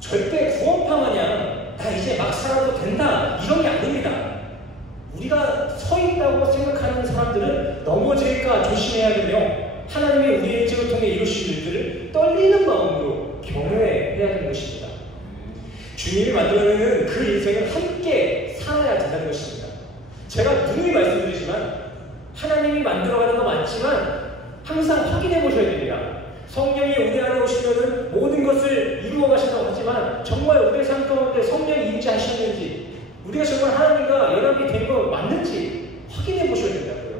절대 구원파 마냥 나 이제 막 살아도 된다, 이런 게 아닙니다. 우리가 서 있다고 생각하는 사람들은 넘어질까 조심해야 되며, 하나님의 우리의 인생을 통해 이루신 일들을 떨리는 마음으로 경외해야 되는 것입니다. 주님이 만들어내는 그 인생을 함께 살아야 된다는 것입니다. 제가 누누이 말씀드리지만 하나님이 만들어가는 거 맞지만 항상 확인해 보셔야 됩니다. 성령이 우리 안에 오시면은 모든 것을 이루어 가신다고 하지만 정말 우리의 삶 가운데 성령이 임재하시는지, 우리가 정말 하나님과 연합이 된 거 맞는지 확인해 보셔야 된다고요.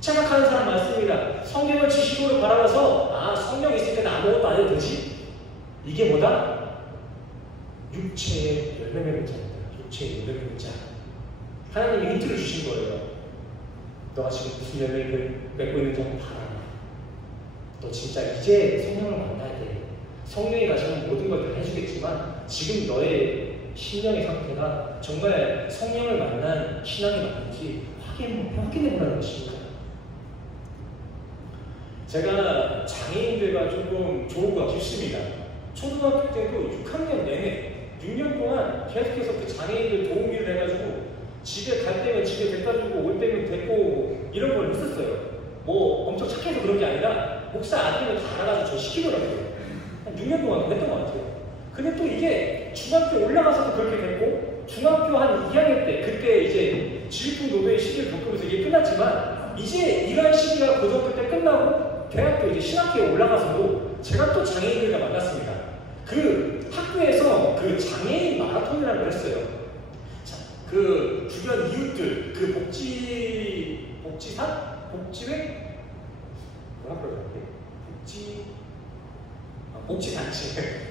생각하는 사람 많습니다. 성경을 지식으로 바라봐서 성령 있을 때는 아무것도 안 해도 되지? 이게 뭐다? 육체의 열매 맺는 자입니다. 육체의 열매 맺는 자. 하나님이 힌트를 주신 거예요. 너가 지금 무슨 열매를 맺고 있는지 한번 봐라. 너 진짜 이제 성령을 만나야 돼. 성령이 가시면 모든 걸 다 해주겠지만 지금 너의 신령의 상태가 정말 성령을 만난 신앙이 맞는지 확인해보라는 것입니다. 제가 장애인들과 조금 조우가 깊습니다. 초등학교 때도 6학년 내내 6년 동안 계속해서 그 장애인들 도우미를 해가지고 집에 갈 때면 집에 데려다 주고 올 때면 데리고 오고 이런 걸 했었어요. 뭐 엄청 착해서 그런 게 아니라 목사 아들을 다 알아가서 저 시키더라고요. 한 6년 동안 그랬던 것 같아요. 근데 또 이게 중학교 올라가서도 그렇게 됐고, 중학교 한 2학년 때 그때 이제 지휘풍노도의 시기를 겪으면서 이게 끝났지만, 이제 이러한 시기가 고등학교 때 끝나고 대학교 이제 신학기에 올라가서도 제가 또 장애인들과 만났습니다. 그 학교에서 그 장애인 마라톤이라는 걸 했어요. 자, 그 주변 이웃들, 그 복지회? 뭐라 그러죠?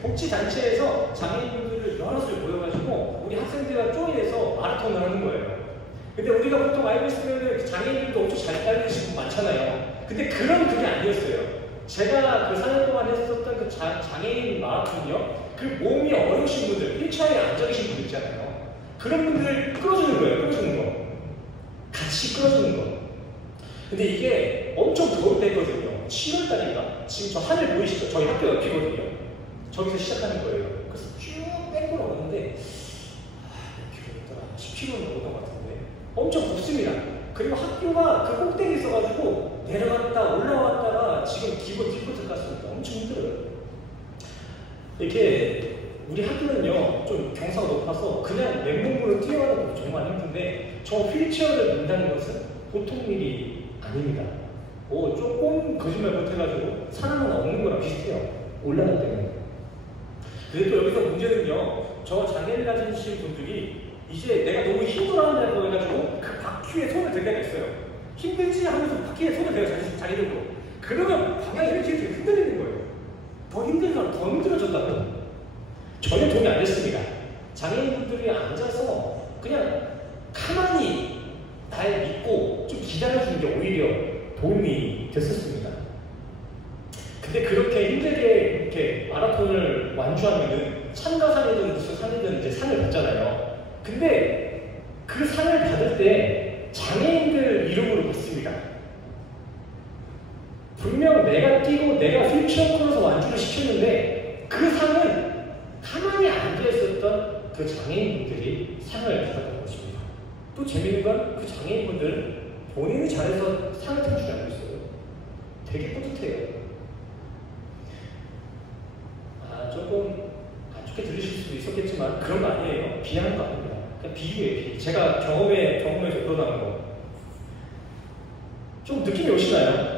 복지단체에서 장애인분들을 여럿을 모여가지고 우리 학생들과 조인해서 마라톤을 하는 거예요. 근데 우리가 보통 알고 있으면 장애인들도 엄청 잘 달리시는 분 많잖아요. 근데 그게 아니었어요. 제가 그 4년 동안 했었던 그 장애인 마라톤이요, 그 몸이 어려우신 분들, 휠체어에 앉아 계신 분들 있잖아요. 그런 분들 끌어주는 거예요. 끌어주는 거. 같이 끌어주는 거. 근데 이게 엄청 더울 때거든요. 7월달인가? 지금 저 하늘 보이시죠? 저희 학교 옆이거든요. 저기서 시작하는 거예요. 그래서 쭉 뺑 돌아오는데 몇 킬로였더라? 10km 넘었던 것 같은데 엄청 덥습니다. 그리고 학교가 그 꼭대기 있어가지고 내려갔다 올라왔다가 지금 기본 디포트 갔으니까 엄청 힘들어요. 이렇게 우리 학교는요 좀 경사가 높아서 그냥 맨몸으로 뛰어가는 것도 정말 힘든데, 저 휠체어를 민다는 것은 보통 일이 아닙니다. 조금 거짓말 못해가지고 사람 하나 없는 거랑 비슷해요. 올라갈 때는. 근데 또 여기서 문제는요, 저 장애를 가지신 분들이 이제 내가 너무 힘들어한다고 해가지고 그 바퀴에 손을 대게 됐어요. 힘들지 하면서 바퀴에 손을 대요, 자기들도. 그러면 방향이 이렇게 흔들리는 거예요. 더 힘들어졌다고. 전혀 도움이 안 됐습니다. 장애인분들이 앉아서 그냥 가만히 날 믿고 좀 기다려주는 게 오히려 도움이 됐었습니다. 근데 그렇게 힘들게 이렇게 마라톤을 완주하면은 참가상이든 무슨 상이든 이제 상을 받잖아요. 근데 그 상을 받을 때 장애인들 이름으로 받습니다. 분명 내가 뛰고 내가 휠체어 끌어서 완주를 시켰는데 그 상은 가만히 앉아있었던 그 장애인분들이 상을 받았던 것입니다. 또 재밌는 건 그 장애인분들은 본인이 잘해서 상을 탄 줄 알고 있어요. 되게 뿌듯해요. 조금 안 좋게 들으실 수도 있었겠지만 그런 거 아니에요. 비하는 거 아닙니다. 그냥 비유예요. 제가 경험에서 드러나는 거. 좀 느낌이 오시나요?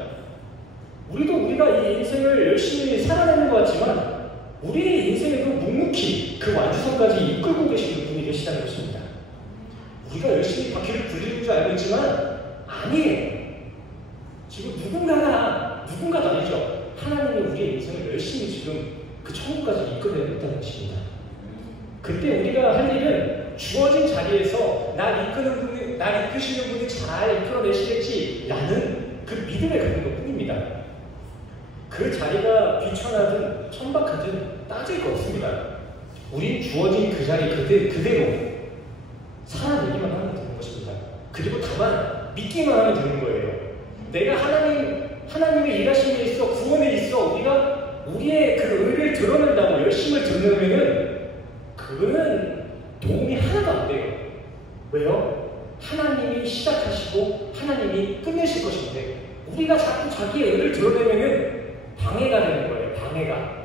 우리가 이 인생을 열심히 살아내는 것 같지만 우리의 인생에도 묵묵히 그 완주선까지 이끌고 계시는 분이 계시다는 것입니다. 우리가 열심히 바퀴를 굴리는 줄 알고 있지만 아니에요. 지금 누군가도 아니죠. 하나님이 우리의 인생을 열심히 지금 그 천국까지 이끌어내고 있다는 것입니다. 그때 우리가 할 일은 주어진 자리에서 날 이끄시는 분이 잘 이끌어내시겠지라는 그 믿음에 갖는 것 뿐입니다. 그 자리가 비천하든 천박하든 따질 거 없습니다. 우린 주어진 그 자리 그대로 살아내기만 하면 되는 것입니다. 그리고 다만 믿기만 하면 되는 거예요. 내가 하나님의 일하심에 있어 구원에 있어 우리의 그 의를 드러낸다고 열심을 드러내면은 그거는 도움이 하나도 안 돼요. 왜요? 하나님이 시작하시고 하나님이 끝내실 것인데 우리가 자꾸 자기의 의를 드러내면은 방해가 되는 거예요. 방해가.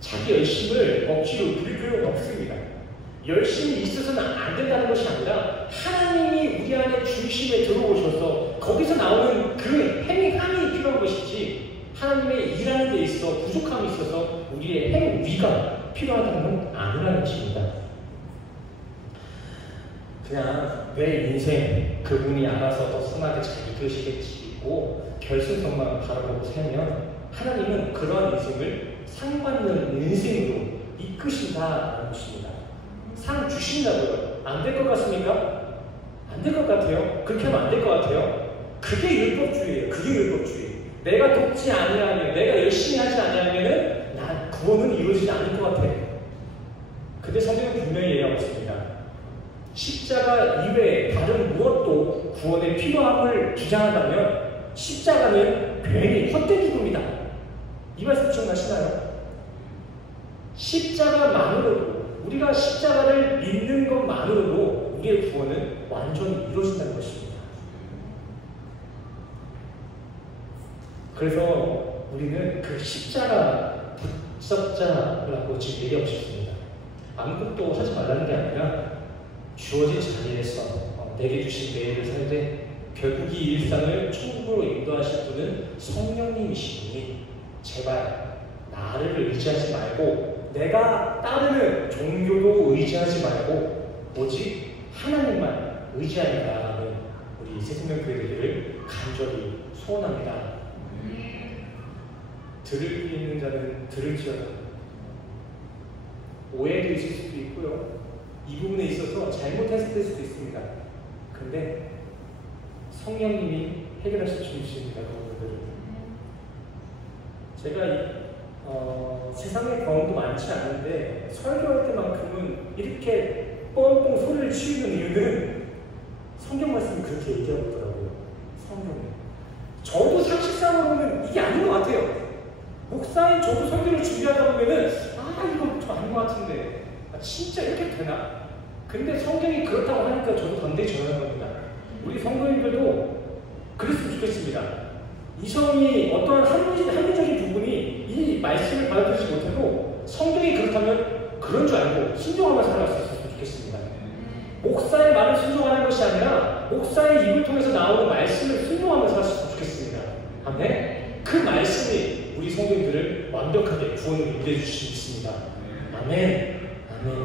자기 열심을 억지로 부릴 필요가 없습니다. 열심히 있어서는 안 된다는 것이 아니라 하나님이 우리 안에 중심에 들어오셔서 거기서 나오는 그 힘이 필요한 것이지 하나님의 일하는 데 있어 부족함이 있어서 우리의 행위가 필요하다는 건 아니라는 것입니다. 그냥 내 인생 그분이 알아서 더 선하게 잘 이끄시겠지고 결승선만 바라보고 살면 하나님은 그러한 인생을 상 받는 인생으로 이끄신다는 것입니다. 상 주신다고요. 안 될 것 같습니까? 안 될 것 같아요. 그렇게 하면 안 될 것 같아요. 그게 율법주의예요. 그게 율법주의. 내가 돕지 아니하면, 내가 열심히 하지 아니하면은 난 구원은 이루어지지 않을 것 같아. 근데 성경은 분명히 얘기하고 있습니다. 십자가 이외에 다른 무엇도 구원의 필요함을 주장한다면 십자가는 괜히 헛된 기도입니다. 이 말씀 기억나시나요? 십자가만으로도 우리가 십자가를 믿는 것만으로도 우리의 구원은 완전히 이루어진다는 것입니다. 그래서 우리는 그 십자가 붙잡자라고 지금 얘기하고 싶습니다. 아무것도 하지 말라는 게 아니라 주어진 자리에서 내게 주신 내일을 살되 결국 이 일상을 천국으로 인도하실 분은 성령님이시니 제발 나를 의지하지 말고 내가 따르는 종교도 의지하지 말고 오직 하나님만 의지하리라는 우리 새생명교회 되기를 간절히 소원합니다. 들을 귀 있는 자는 들을지어다. 오해도 있을 수도 있고요. 이 부분에 있어서 잘못했을 수도 있습니다. 그런데 성령님이 해결하실 수 있습니다. 그 부분들은. 제가 세상의 경험도 많지 않은데 설교할 때만큼은 이렇게 뻥뻥 소리를 치우는 이유는 성경 말씀이 그렇게 얘기하고 있더라고요. 성경에. 저도 상식상으로는 이게 아닌 것 같아요. 목사인 저도 설교를 준비하다 보면은 이거 좀 아닌 것 같은데 진짜 이렇게 되나? 근데 성경이 그렇다고 하니까 저도 반대에 전하는 겁니다. 우리 성도님들도 그랬으면 좋겠습니다. 이성이 어떠한 합리적인 부분이 이 말씀을 받아들이지 못해도 성경이 그렇다면 그런 줄 알고 순종하며 살아갔으면 좋겠습니다. 목사의 말을 순종하는 것이 아니라 목사의 입을 통해서 나오는 말씀을 순종하며 살았으면 좋겠습니다. 아멘? 그 말씀이 우리 성도님들을 완벽하게 구원을 인도해 주실 수 있습니다. 아멘. 아멘.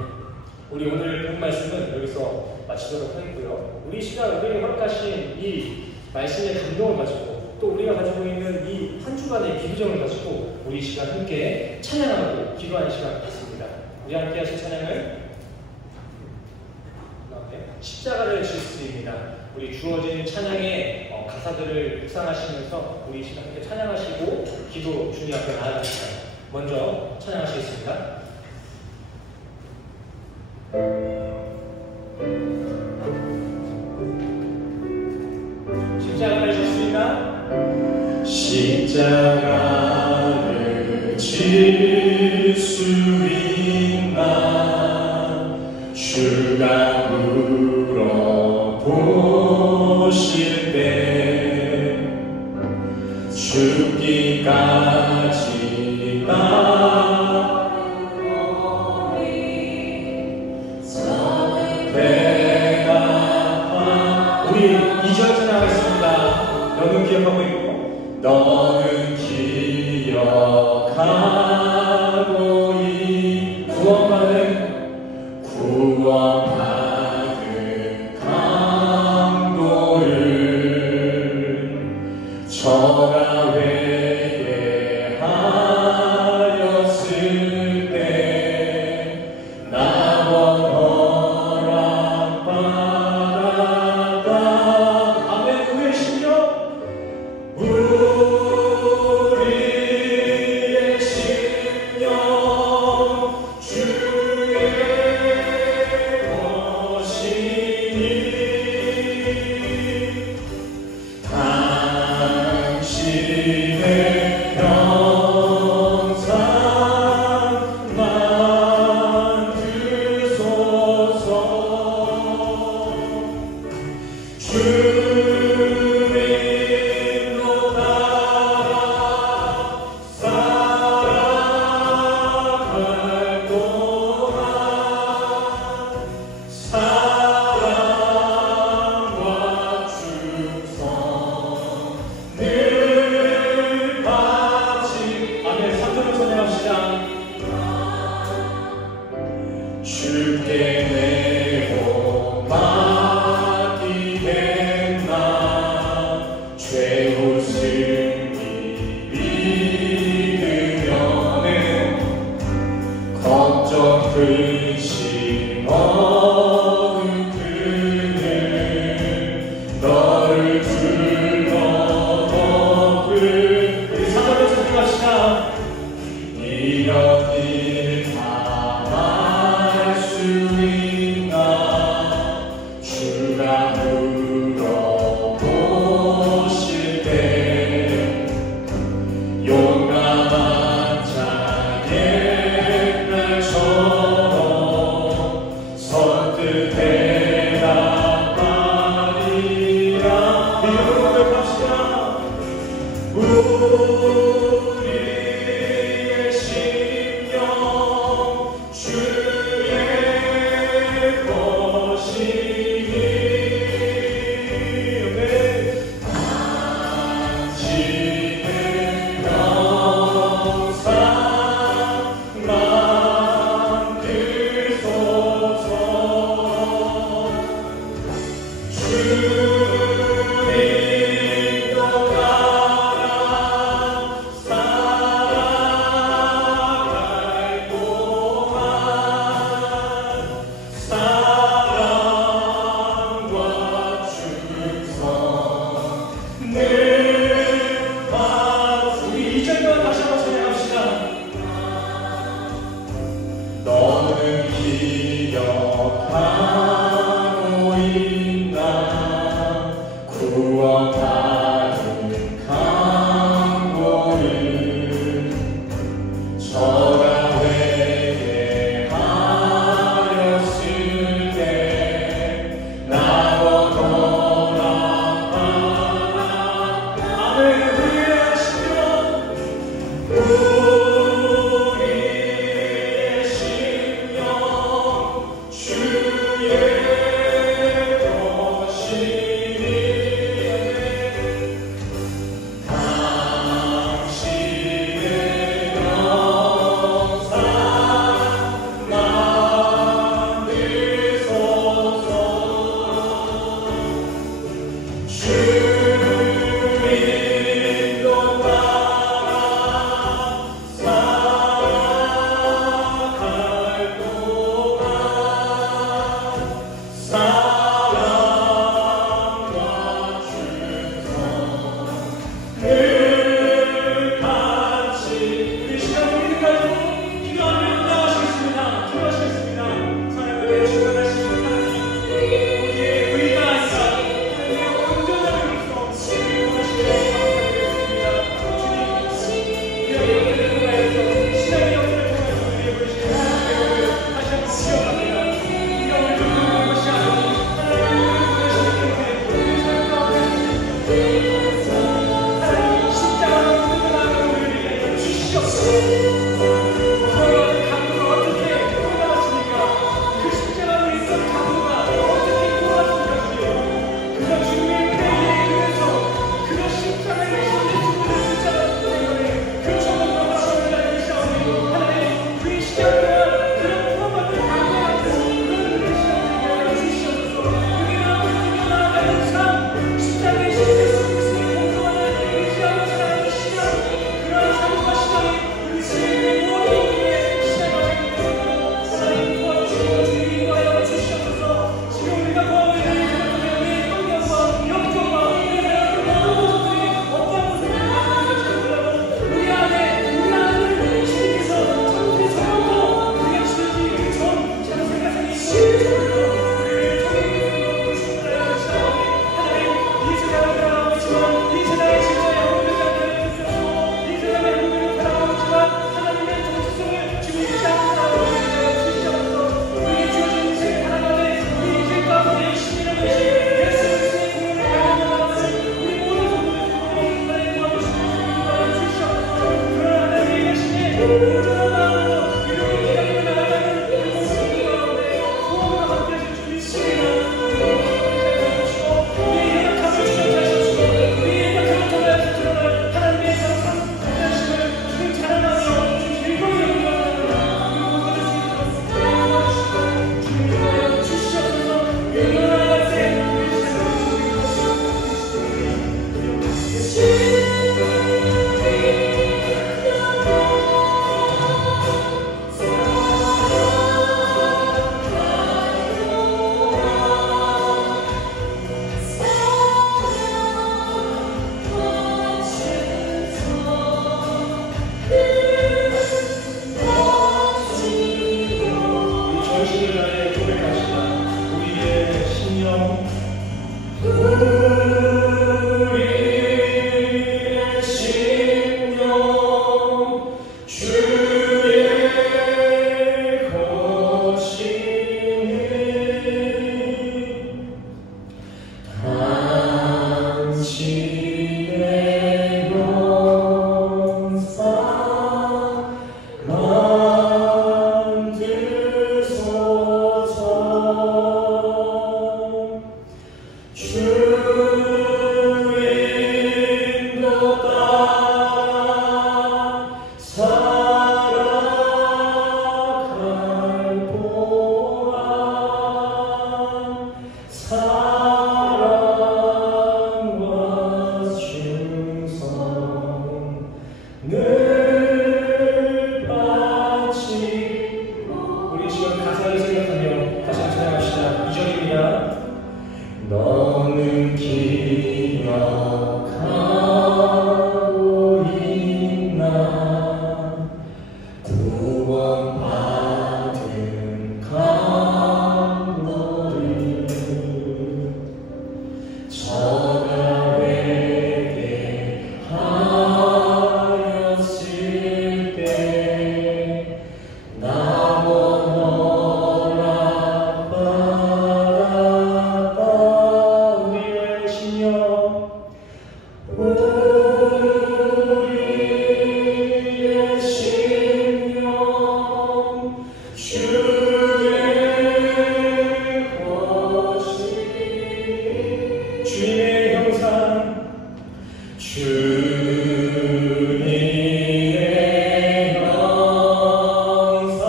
우리 오늘 본 말씀은 여기서 마치도록 하겠고요. 우리 시간 우리에게 허락하신 이 말씀의 감동을 가지고 또 우리가 가지고 있는 이 한 주간의 기도정을 가지고 우리 시간 함께 찬양하고 기도하는 시간 갖겠습니다. 우리 함께 하신 찬양은 십자가를 질 수 있습니다. 우리 주어진 찬양의 가사들을 묵상하시면서 우리 시간 함께 찬양하시고 기도 주님 앞에 나아갑시다. 먼저 찬양하시겠습니다. 십자가를 질 수 있나? 십자가를 질 수 있나? 주가 물어보실 때 죽기까지 대답하. 우리 2절 찬양하겠습니다. 너는 기억하고 있고 너는 기억하고 구원받은 강도를 저가 회개하였을 때 나원 허락받았다. 아멘. 우리의 심령 우리의 심령 주의 것이니 당신의 형상 만드소서. 주님도 따라 살아갈 동안 사랑과 충성을 바치. 아멘. 3절을 찬양합시다. 주께 내고 맡기겠나. 죄 웃음이 믿으면은 걱정 근심 없는 그는 너를 둘러덮을. 우리 3절을 찬양합시다. 이런 일 당할 수 있나. 주가 물어보실 때 용감한 자의 날처럼 선뜻 대답하리라. 믿음으로 고백합시다. 우리의 심령 주의 것이니 당신의 형상 만드소서. 주님도 따라 살아갈 동안 사랑과 충성을 바치. 우리 2절만 다시 한번 찬양합시다. 너는 기억하고 있나. 주인도 따라 살아갈 보아 사랑과 충성 늘 바치고 우리 지금 가사를 생각하며 다시 한번 찬양합시다. 2절입니다. 너는 기억하고 있나 구원받은 강도를 저가 회개하였을 때 나무 허락받았다. 우리의 심령 주의 것이 주님의 형상 주님의 형상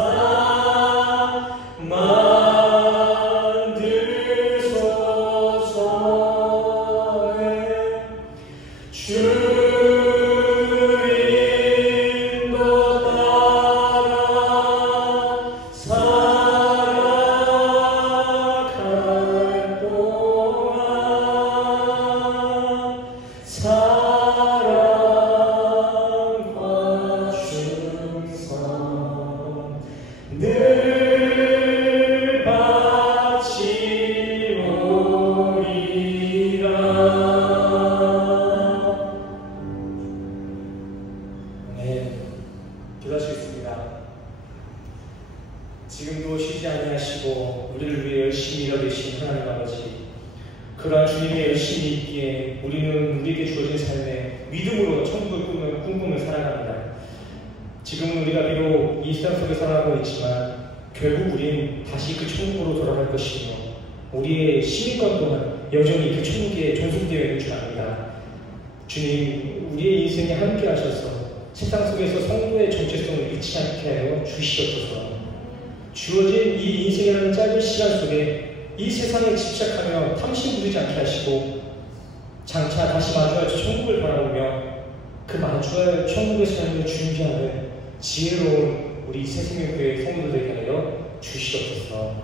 만들소서에 주인도 따라 살아갈 동안 사랑과 충성 늘 바치오리라. 네, 기도하시겠습니다. 지금도 쉬지 아니하시고 우리를 위해 열심히 일하신 하나님 아버지, 그러한 주님의 열심히 있기에 우리는 우리에게 주어진 삶에 믿음으로 천국을 꿈꾸며 살아갑니다. 지금은 우리가 비록 이 세상 속에 살아가고 있지만 결국 우린 다시 그 천국으로 돌아갈 것이며 우리의 시민권 또한 여전히 그 천국에 존속되어 있는 줄 압니다. 주님, 우리의 인생에 함께 하셔서 세상 속에서 성도의 정체성을 잃지 않게 하여 주시옵소서. 주어진 이 인생이라는 짧은 시간 속에 이 세상에 집착하며 탐심 부리지 않게 하시고 장차 다시 마주할 천국을 바라보며 그 마주할 천국의 삶을 준비하는 지혜로운 우리 새생명교회 성도들에게 하여 주시옵소서.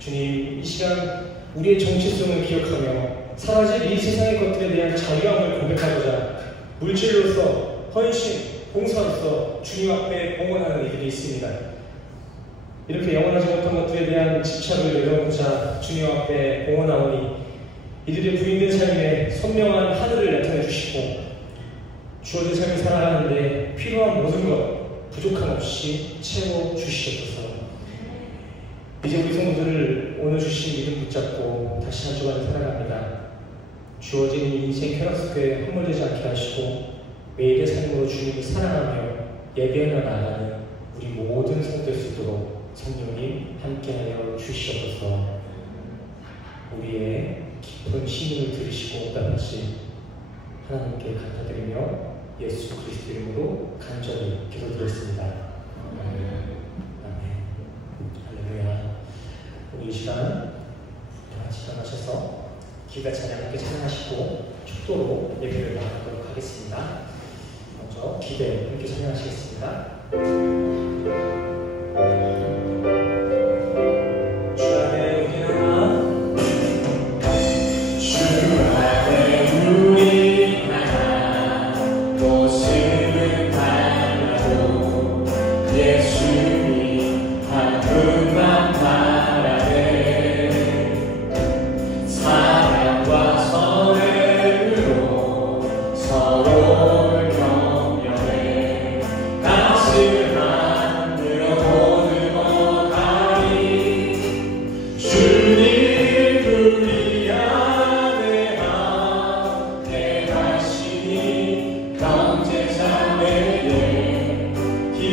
주님, 이 시간 우리의 정체성을 기억하며 사라질 이 세상의 것들에 대한 자유함을 고백하고자 물질로서 헌신, 봉사로서 주님 앞에 봉헌하는 이들이 있습니다. 이렇게 영원하지 못한 것들에 대한 집착을 내려놓고자 주님 앞에 봉헌하오니 이들의 부인된 삶에 선명한 하늘을 나타내 주시고 주어진 삶을 살아가는데 필요한 모든 것 부족함 없이 채워 주시옵소서. 이제 우리 성도들을 오늘 주신 믿음 붙잡고 다시 한 주간 살아갑니다. 주어진 이 인생 쾌락 속에 허물되지 않게 하시고 매일의 삶으로 주님을 사랑하며 예배하며 나아가는 우리 모든 성도들 수 있도록 성령님 함께하여 주시옵소서. 우리의 깊은 신임을 들으시고 응답하신 하나님께 감사드리며 예수 그리스도 이름으로 간절히 기도드렸습니다. 아멘. 할렐루야. 우리 이 시간 다 같이 일어나셔서 기가 찬양 함께 찬양하시고 축도로 예배를 나가도록 하겠습니다. 먼저 기대 함께 찬양하시겠습니다.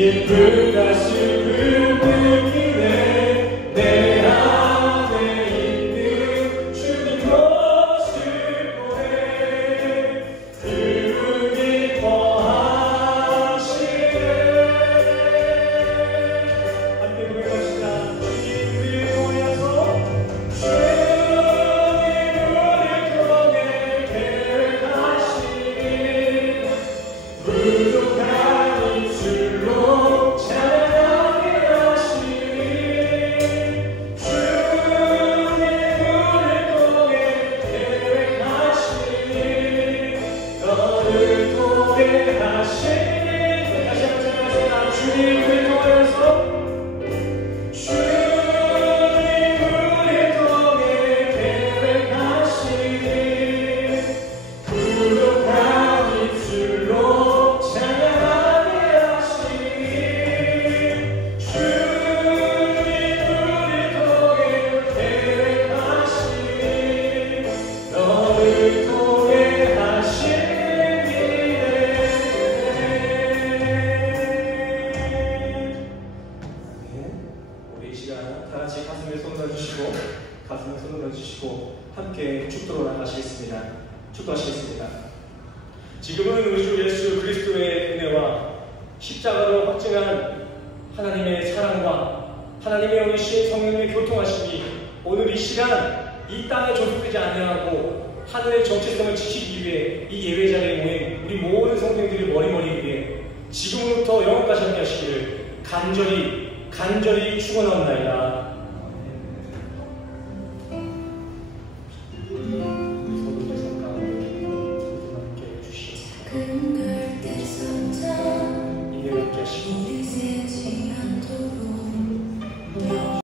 깊은 가슴을 느끼네 내 안에 있는 주님 가슴에 손을 얹으시고 함께 축도로 나가시겠습니다. 축도하시겠습니다. 지금은 우리 주 예수 그리스도의 은혜와 십자가로 확증한 하나님의 사랑과 하나님의 오신 성령님의 교통하심이 오늘 이 시간 이 땅에 존속되지 아니하고 하늘의 정체성을 지키기 위해 이 예배 자리에 모인 우리 모든 성도들이 머리머리 위에 지금부터 영원까지 함께 하시기를 간절히 축원하옵나이다.